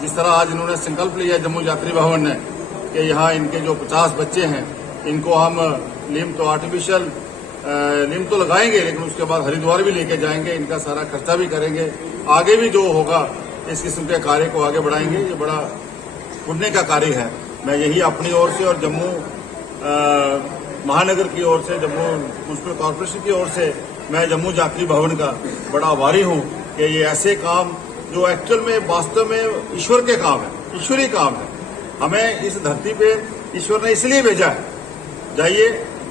जिस तरह आज इन्होंने संकल्प लिया जम्मू यात्री भवन ने कि यहाँ इनके जो 50 बच्चे हैं इनको हम लिम्ब तो आर्टिफिशियल लिम्ब तो लगाएंगे लेकिन उसके बाद हरिद्वार भी लेके जाएंगे, इनका सारा खर्चा भी करेंगे, आगे भी जो होगा इस किस्म के कार्य को आगे बढ़ाएंगे। ये बड़ा पुण्य का कार्य है। मैं यही अपनी ओर से और जम्मू महानगर की ओर से, जम्मू म्युनिसिपल कॉर्पोरेशन की ओर से मैं जम्मू यात्री भवन का बड़ा आभारी हूँ कि ये ऐसे काम जो एक्चुअल में वास्तव में ईश्वर के काम है, ईश्वरीय काम है। हमें इस धरती पे ईश्वर ने इसलिए भेजा है, जाइए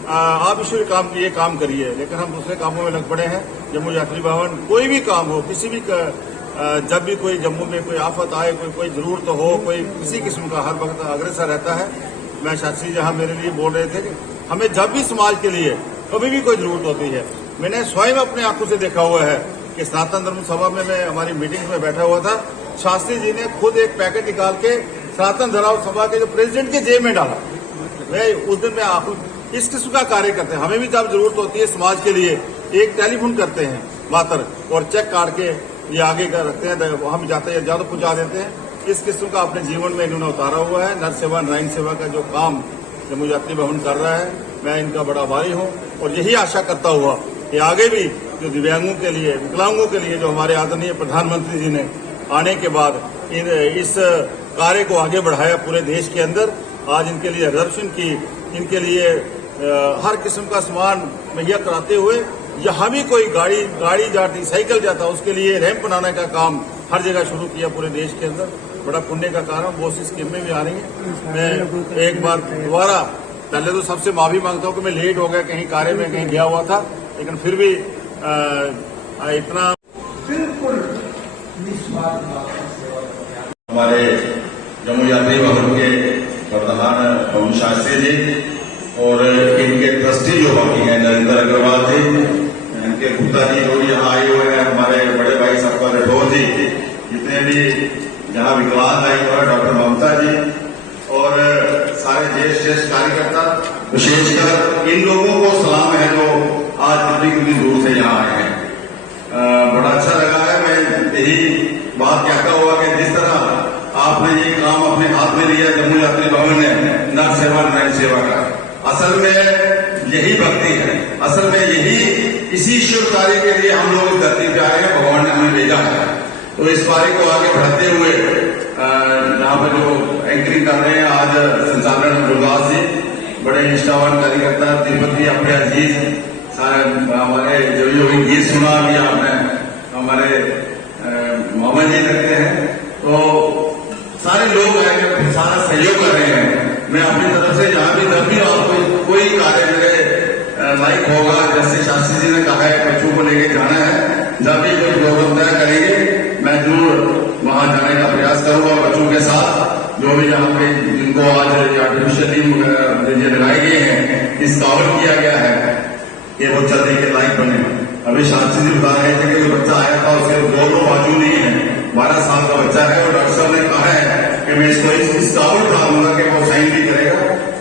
आप ईश्वरीय काम ये काम करिए, लेकिन हम दूसरे कामों में लग पड़े हैं। जम्मू यात्री भवन कोई भी काम हो, किसी भी जब भी कोई जम्मू में कोई आफत आए, कोई जरूरत हो, कोई किसी किस्म का हर वक्त अग्रसर रहता है। मैं शास्त्री जहां मेरे लिए बोल रहे थे कि हमें जब भी समाज के लिए कभी भी कोई जरूरत होती है, मैंने स्वयं अपने आंखों से देखा हुआ है कि सनातन धर्म सभा में मैं हमारी मीटिंग में बैठा हुआ था, शास्त्री जी ने खुद एक पैकेट निकाल के सनातन धर्म सभा के जो प्रेसिडेंट के जेब में डाला। मैं उस दिन में आंखों इस किस्म का कार्य करते हैं। हमें भी जब जरूरत होती है समाज के लिए एक टेलीफोन करते हैं मात्र और चेक काट के ये आगे कर रखते हैं, हम जाते हैं ज्यादा पहुंचा देते हैं। इस किस्म का अपने जीवन में इन्होंने उतारा हुआ है। नर सेवा नारायण सेवा का जो काम जम्मू यात्री भवन कर रहा है, मैं इनका बड़ा आभारी हूँ और यही आशा करता हुआ कि आगे भी जो दिव्यांगों के लिए, विकलांगों के लिए जो हमारे आदरणीय प्रधानमंत्री जी ने आने के बाद इस कार्य को आगे बढ़ाया पूरे देश के अंदर, आज इनके लिए रिजर्वेशन की, इनके लिए हर किस्म का सामान मुहैया कराते हुए जहां भी कोई गाड़ी जाती, साइकिल जाता, उसके लिए रैंप बनाने का काम हर जगह शुरू किया पूरे देश के अंदर। बड़ा पुण्य का कारण, बहुत सी स्कीमें भी आ रही हैं। मैं एक बार दोबारा पहले तो सबसे माफी मांगता हूं कि मैं लेट हो गया, कहीं कार्य में कहीं गया हुआ था, लेकिन फिर भी इतना बिल्कुल निस्वार्थ हमारे जम्मू यात्री भवन के प्रधान पवन शास्त्री जी और इनके ट्रस्टी जो बाकी हैं नरेंद्र अग्रवाल जी, इनके गुप्ता जी जो यहाँ आए हुए हैं, हमारे बड़े भाई साहब राठौर जी, जितने भी यहाँ विकलांग आई हुए हैं, डॉक्टर ममता जी और सारे ज्येष्ठ कार्यकर्ता, विशेषकर इन लोगों को सलाम है जो आज कितनी दूर से यहाँ आए हैं। बड़ा अच्छा लगा है। मैं यही बात कहता हुआ कि जिस तरह आपने ये काम अपने हाथ में लिया जम्मू यात्री भवन ने नर सेवा नारायण सेवा का, असल में यही भक्ति है, असल में यही इसी ईश्वर कार्य के लिए हम लोग धरती पे आए हैं, भगवान ने हमें भेजा है। तो इस कार्य को आगे बढ़ाते हुए यहाँ पर जो एंकरिंग कर रहे हैं आज संचालक गुरदास जी, बड़े निष्ठावान कार्यकर्ता, तिब्बती अपने अजीज सारे हमारे जो भी गीत सुना भी आपने, हमारे मामा जी लगते हैं, तो सारे लोग आए, सारा सहयोग कर रहे हैं। मैं अपनी तरफ से जहां भी जब भी आपको कोई कार्य मेरे लाइक होगा, जैसे शास्त्री जी ने कहा है बच्चों को लेके जाना है, जब भी कोई प्रोग्राम तय करेंगे मैं जरूर वहां जाने का प्रयास करूंगा बच्चों के साथ। जो भी यहाँ पे जिनको आज आर्टिफिशियली लगाए गए हैं, इस कावल किया गया है कि वो जल्दी के लाइक बने। अभी शास्त्री जी बता रहे थे कि बच्चा आया था, उसके दोनों बाजू नहीं है, 12 साल का बच्चा है और डॉक्टर साहब ने कहा है कि मैं इसको इस कावल उठा दूंगा कि वो साइन भी करेगा।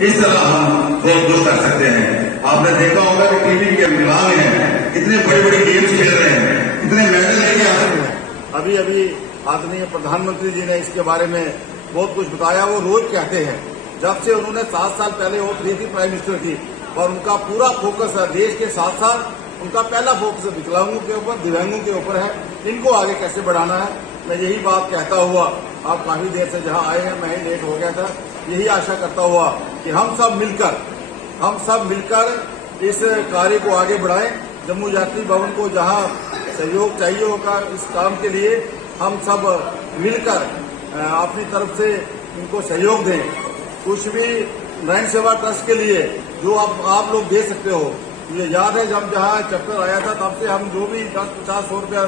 इस तरह हम बहुत कुछ कर सकते हैं। आपने देखा होगा कि टीवी के विकलांग हैं, कितने बड़े बड़े गेम्स खेल रहे हैं, कितने मेडल लेके आ रहे हैं। अभी आदरणीय प्रधानमंत्री जी ने इसके बारे में बहुत कुछ बताया। वो रोज कहते हैं, जब से उन्होंने 7 साल पहले वो 3 प्राइम मिनिस्टर थी, और उनका पूरा फोकस है देश के साथ साथ उनका पहला फोकस विकलांगों के ऊपर, दिव्यांगों के ऊपर है। इनको आगे कैसे बढ़ाना है, मैं यही बात कहता हुआ, आप काफी देर से जहां आए हैं, मैं ही लेट हो गया था, यही आशा करता हुआ कि हम सब मिलकर इस कार्य को आगे बढ़ाएं। जम्मू यात्री भवन को जहां सहयोग चाहिए होगा इस काम के लिए, हम सब मिलकर अपनी तरफ से इनको सहयोग दें। कुछ भी नारायण सेवा ट्रस्ट के लिए जो आप लोग दे सकते हो, मुझे याद है जब जहां चैप्टर आया था तब से हम जो भी 10-50-100 रुपया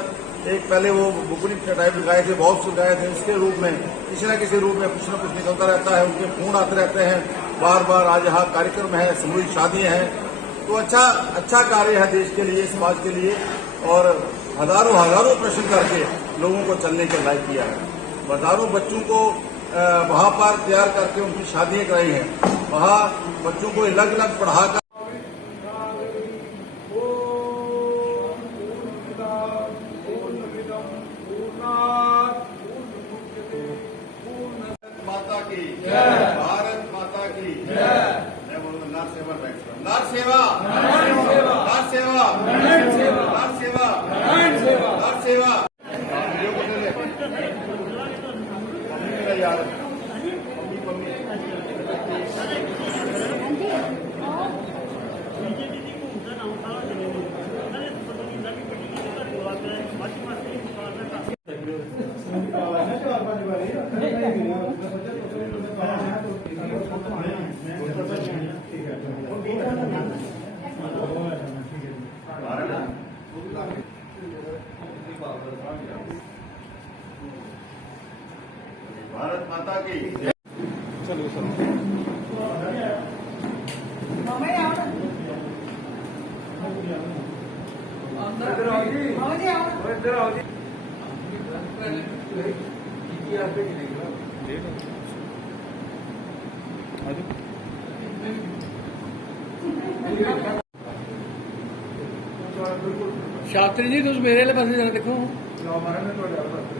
एक पहले वो बुकनी टाइप लगाए थे, बॉक्स लगाए थे, उसके रूप में किसी न किसी रूप में कुछ न कुछ निकलता रहता है। उनके फोन आते रहते हैं बार बार, आज यहाँ कार्यक्रम है, सामूहिक शादियां हैं, तो अच्छा कार्य है देश के लिए, समाज के लिए, और हजारों प्रश्न करके लोगों को चलने के लायक किया है। हजारों बच्चों को वहां पर तैयार करके उनकी शादियां कराई हैं, वहां बच्चों को अलग अलग पढ़ाकर माता की जय, भारत माता की जय। मैं बोलूँगा नार सेवा, नार सेवा, नार सेवा, नार सेवा, नार सेवा, नार सेवा, नार सेवा, नार सेवा। यार भारत माता की चलो सर शास्त्री जी तुम मेरे लिए पासे जरा देखो।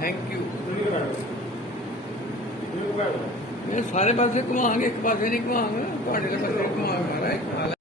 Thank you. मैं सारे पासे घुमांगे, एक पासे नहीं घुमांगा, पासे घुमांगा।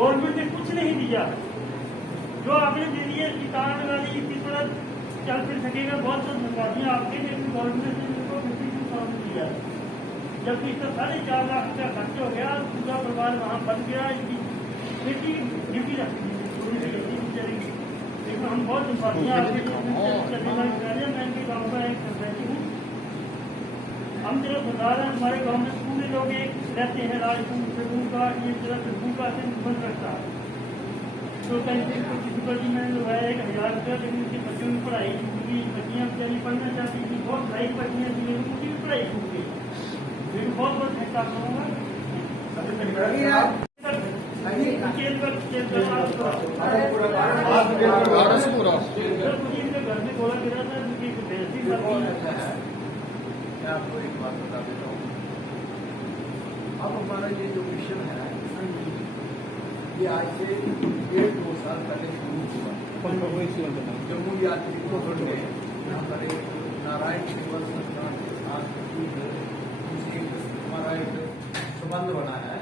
गवर्नमेंट ने कुछ नहीं दिया, जो आपने दे दिए किसान वाली कितना चल फिर सकेगा। बहुत धन्यवादियाँ आपके, लेकिन गवर्नमेंट ने उनको 52,000 दिया, जबकि इसका 4.5 लाख रुपया खर्च हो गया, पूरा परिवार वहाँ बन गया। इसकी खेती ड्यूटी रखी चलेगी, लेकिन हम बहुत धन्यवादियाँ आपके चलने वाली कार्य। मैं इनके गाँव का एक रहती हूँ, हम जरा बता रहे हैं, हमारे गांव में पूरे लोग एक रहते हैं, राजपूत फिर का ये जरा फिर का से बंद रखता है। तो कहीं जी मैंने लगाया 1,000 रुपया, लेकिन उनके बच्चों की पढ़ाई, उनकी बच्चियाँ बेचारी पढ़ना चाहती थी, बहुत भाई बच्चियाँ थी, उनकी भी पढ़ाई छूट गई। लेकिन बहुत बहुत धन्यवाद करूँगा। घर में गोला गिरा था, उनकी बेहतरीन मैं आपको एक बात बता देता हूँ। अब हमारा ये जो मिशन है, ये आज से 1-2 साल पहले शुरू हुआ। जम्मू यात्री को हमने यहाँ पर एक नारायण सेवा संस्थान के साथ हमारा एक संबंध बनाया है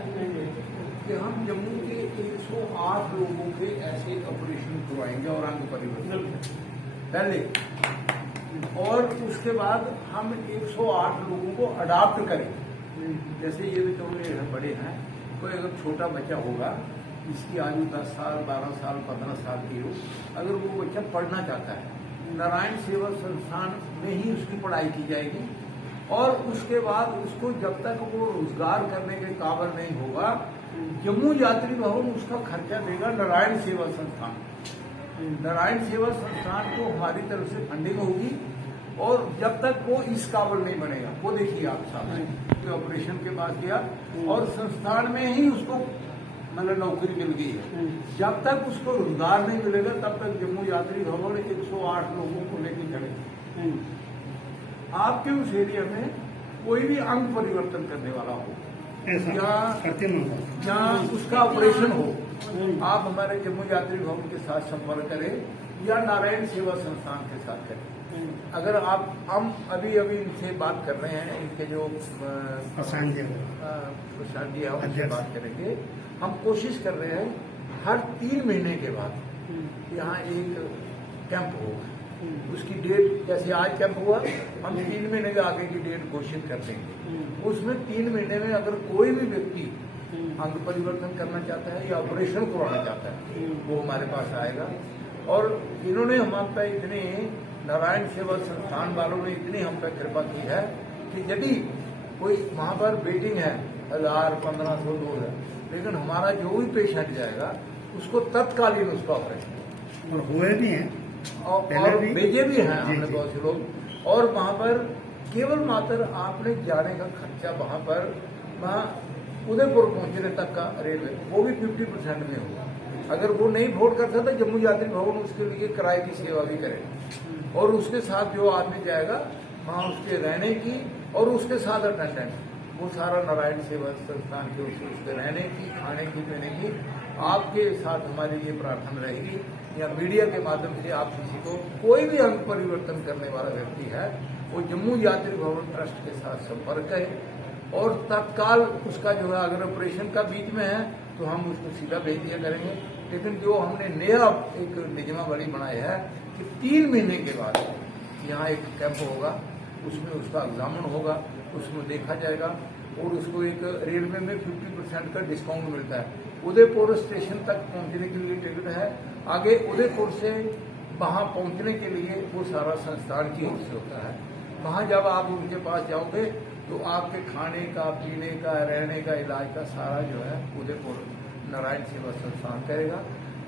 कि हम जम्मू के 108 लोगों के ऐसे ऑपरेशन करवाएंगे और अंग परिवर्तन पहले, और उसके बाद हम 108 लोगों को अडॉप्ट करेंगे। जैसे ये तो चलो बड़े हैं, कोई अगर छोटा बच्चा होगा, इसकी आयु 10 साल, 12 साल, 15 साल की हो, अगर वो बच्चा पढ़ना चाहता है, नारायण सेवा संस्थान में ही उसकी पढ़ाई की जाएगी, और उसके बाद उसको जब तक वो रोजगार करने के काबिल नहीं होगा, जम्मू यात्री भवन उसका खर्चा देगा नारायण सेवा संस्थान। नारायण सेवा संस्थान को हमारी तरफ से फंडिंग होगी और जब तक वो इस काबिल नहीं बनेगा, वो देखिए आप साहब जो ऑपरेशन के बाद गया और संस्थान में ही उसको मतलब नौकरी मिल गई है। जब तक उसको रोजगार नहीं मिलेगा तब तक जम्मू यात्री भवन 108 लोगों को लेकर चलेगा। आपके उस एरिया में कोई भी अंग परिवर्तन करने वाला हो या उसका ऑपरेशन हो, आप हमारे जम्मू यात्री भवन के साथ संपर्क करें या नारायण सेवा संस्थान के साथ करें। अगर हम अभी इनसे बात कर रहे हैं, इनके जो प्रशांत जी है उनसे बात करेंगे। हम कोशिश कर रहे हैं हर 3 महीने के बाद यहाँ एक कैंप होगा, उसकी डेट जैसे आज कैंप हुआ, हम 3 महीने के आगे की डेट घोषित कर देंगे। उसमें 3 महीने में अगर कोई भी व्यक्ति अंग परिवर्तन करना चाहता है या ऑपरेशन करवाना चाहता है वो हमारे पास आएगा। और इन्होंने हम पे इतने नारायण सेवा संस्थान वालों ने इतनी हम पे कृपा की है कि यदि कोई वहां पर वेटिंग है 1000, 1500, 2000, लेकिन हमारा जो भी पेशेंट जाएगा उसको तत्कालीन उसका ऑपरेशन और हुए भी हैं और भेजे भी हैं हमने बहुत से लोग। और वहां पर केवल मात्र आपने जाने का खर्चा वहां उदयपुर पहुंचने तक का रेलवे वो भी 50% में होगा। अगर वो नहीं वोट कर सकता जम्मू यात्री भवन उसके लिए किराए की सेवा भी करेगा और उसके साथ जो आदमी जाएगा वहां उसके रहने की और उसके साथ अटेंडेंट वो सारा नारायण सेवा संस्थान के उसके रहने की, खाने की, पीने की आपके साथ हमारी ये प्रार्थना रहेगी। या मीडिया के माध्यम से आप किसी को कोई भी अंग परिवर्तन करने वाला व्यक्ति है वो जम्मू यात्री भवन ट्रस्ट के साथ संपर्क करें और तत्काल उसका जो है अगर ऑपरेशन का बीच में है तो हम उसको सीधा भेज दिया करेंगे। लेकिन जो हमने नया एक नियमावली बनाया है कि 3 महीने के बाद यहाँ एक कैंप होगा, उसमें उसका एग्जामिन होगा, उसमें देखा जाएगा और उसको एक रेलवे में 50% का डिस्काउंट मिलता है। उदयपुर स्टेशन तक पहुंचने के लिए टिकट है, आगे उदयपुर से वहां पहुंचने के लिए वो सारा संस्थान की ओर से होता है। वहां जब आप उनके पास जाओगे तो आपके खाने का, पीने का, रहने का, इलाज का सारा जो है उदयपुर नारायण सेवा संस्थान करेगा।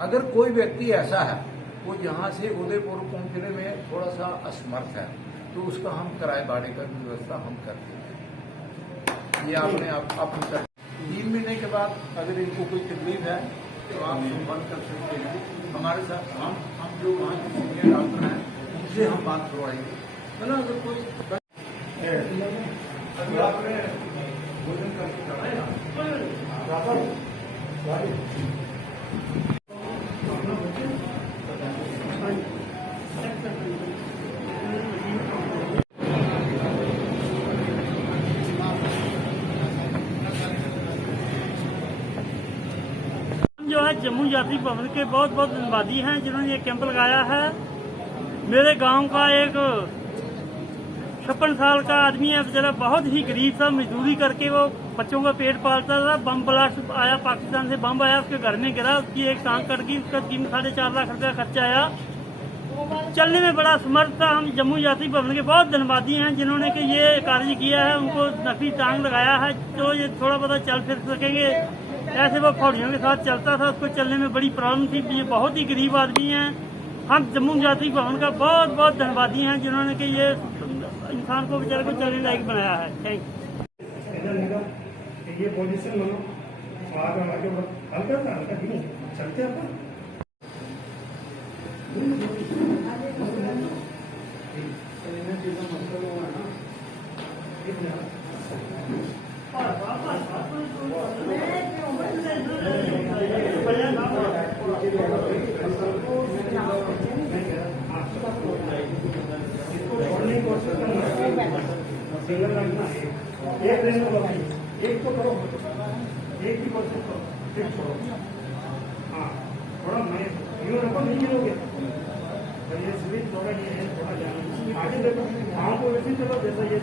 अगर कोई व्यक्ति ऐसा है वो यहाँ से उदयपुर पहुंचने में थोड़ा सा असमर्थ है तो उसका हम किराए भाड़े का व्यवस्था हम करते हैं। ये आपने आप 3 महीने के बाद अगर इनको कोई तकलीफ है तो आप संपर्क कर सकते हैं हमारे साथ। हम जो वहाँ के सीनियर डॉक्टर हैं उनसे हम बात करवाएंगे। मतलब अगर कोई अभी आपने भोजन करके जाना है जो है जम्मू यात्री भवन के बहुत बहुत धन्यवादी हैं जिन्होंने ये कैंप लगाया है। मेरे गांव का एक 56 साल का आदमी है, बेचारा बहुत ही गरीब था, मजदूरी करके वो बच्चों का पेट पालता था। बम ब्लास्ट आया, पाकिस्तान से बम आया, उसके घर में गिरा, उसकी एक टांग कट गई, उसका 3-4.5 लाख रुपया खर्चा आया। चलने में बड़ा समर्थ था। हम जम्मू यात्री भवन के बहुत धन्यवादी हैं जिन्होंने कि ये कार्य किया है, उनको नकली टांग लगाया है तो ये थोड़ा बहुत चल फिर सकेंगे। ऐसे वो फौजियों के साथ चलता था, उसको चलने में बड़ी प्रॉब्लम थी। ये बहुत ही गरीब आदमी हैं। हम जम्मू यात्री भवन का बहुत बहुत धन्यवादी हैं जिन्होंने कि ये इंसान को बेचारे को चलने लायक बनाया है। थैंक ये पोजीशन लो, आगे हल्का चलते अपन सिंगल रखना है, एक लेने वाला एक तो करो, एक ही परसेंट करो, एक छोड़ो। हाँ थोड़ा मैं नंबर नहीं गिरोगे तो ये स्विच थोड़ा ये है, थोड़ा जाना आगे देखो। हाँ तो वैसे चलो जैसा ये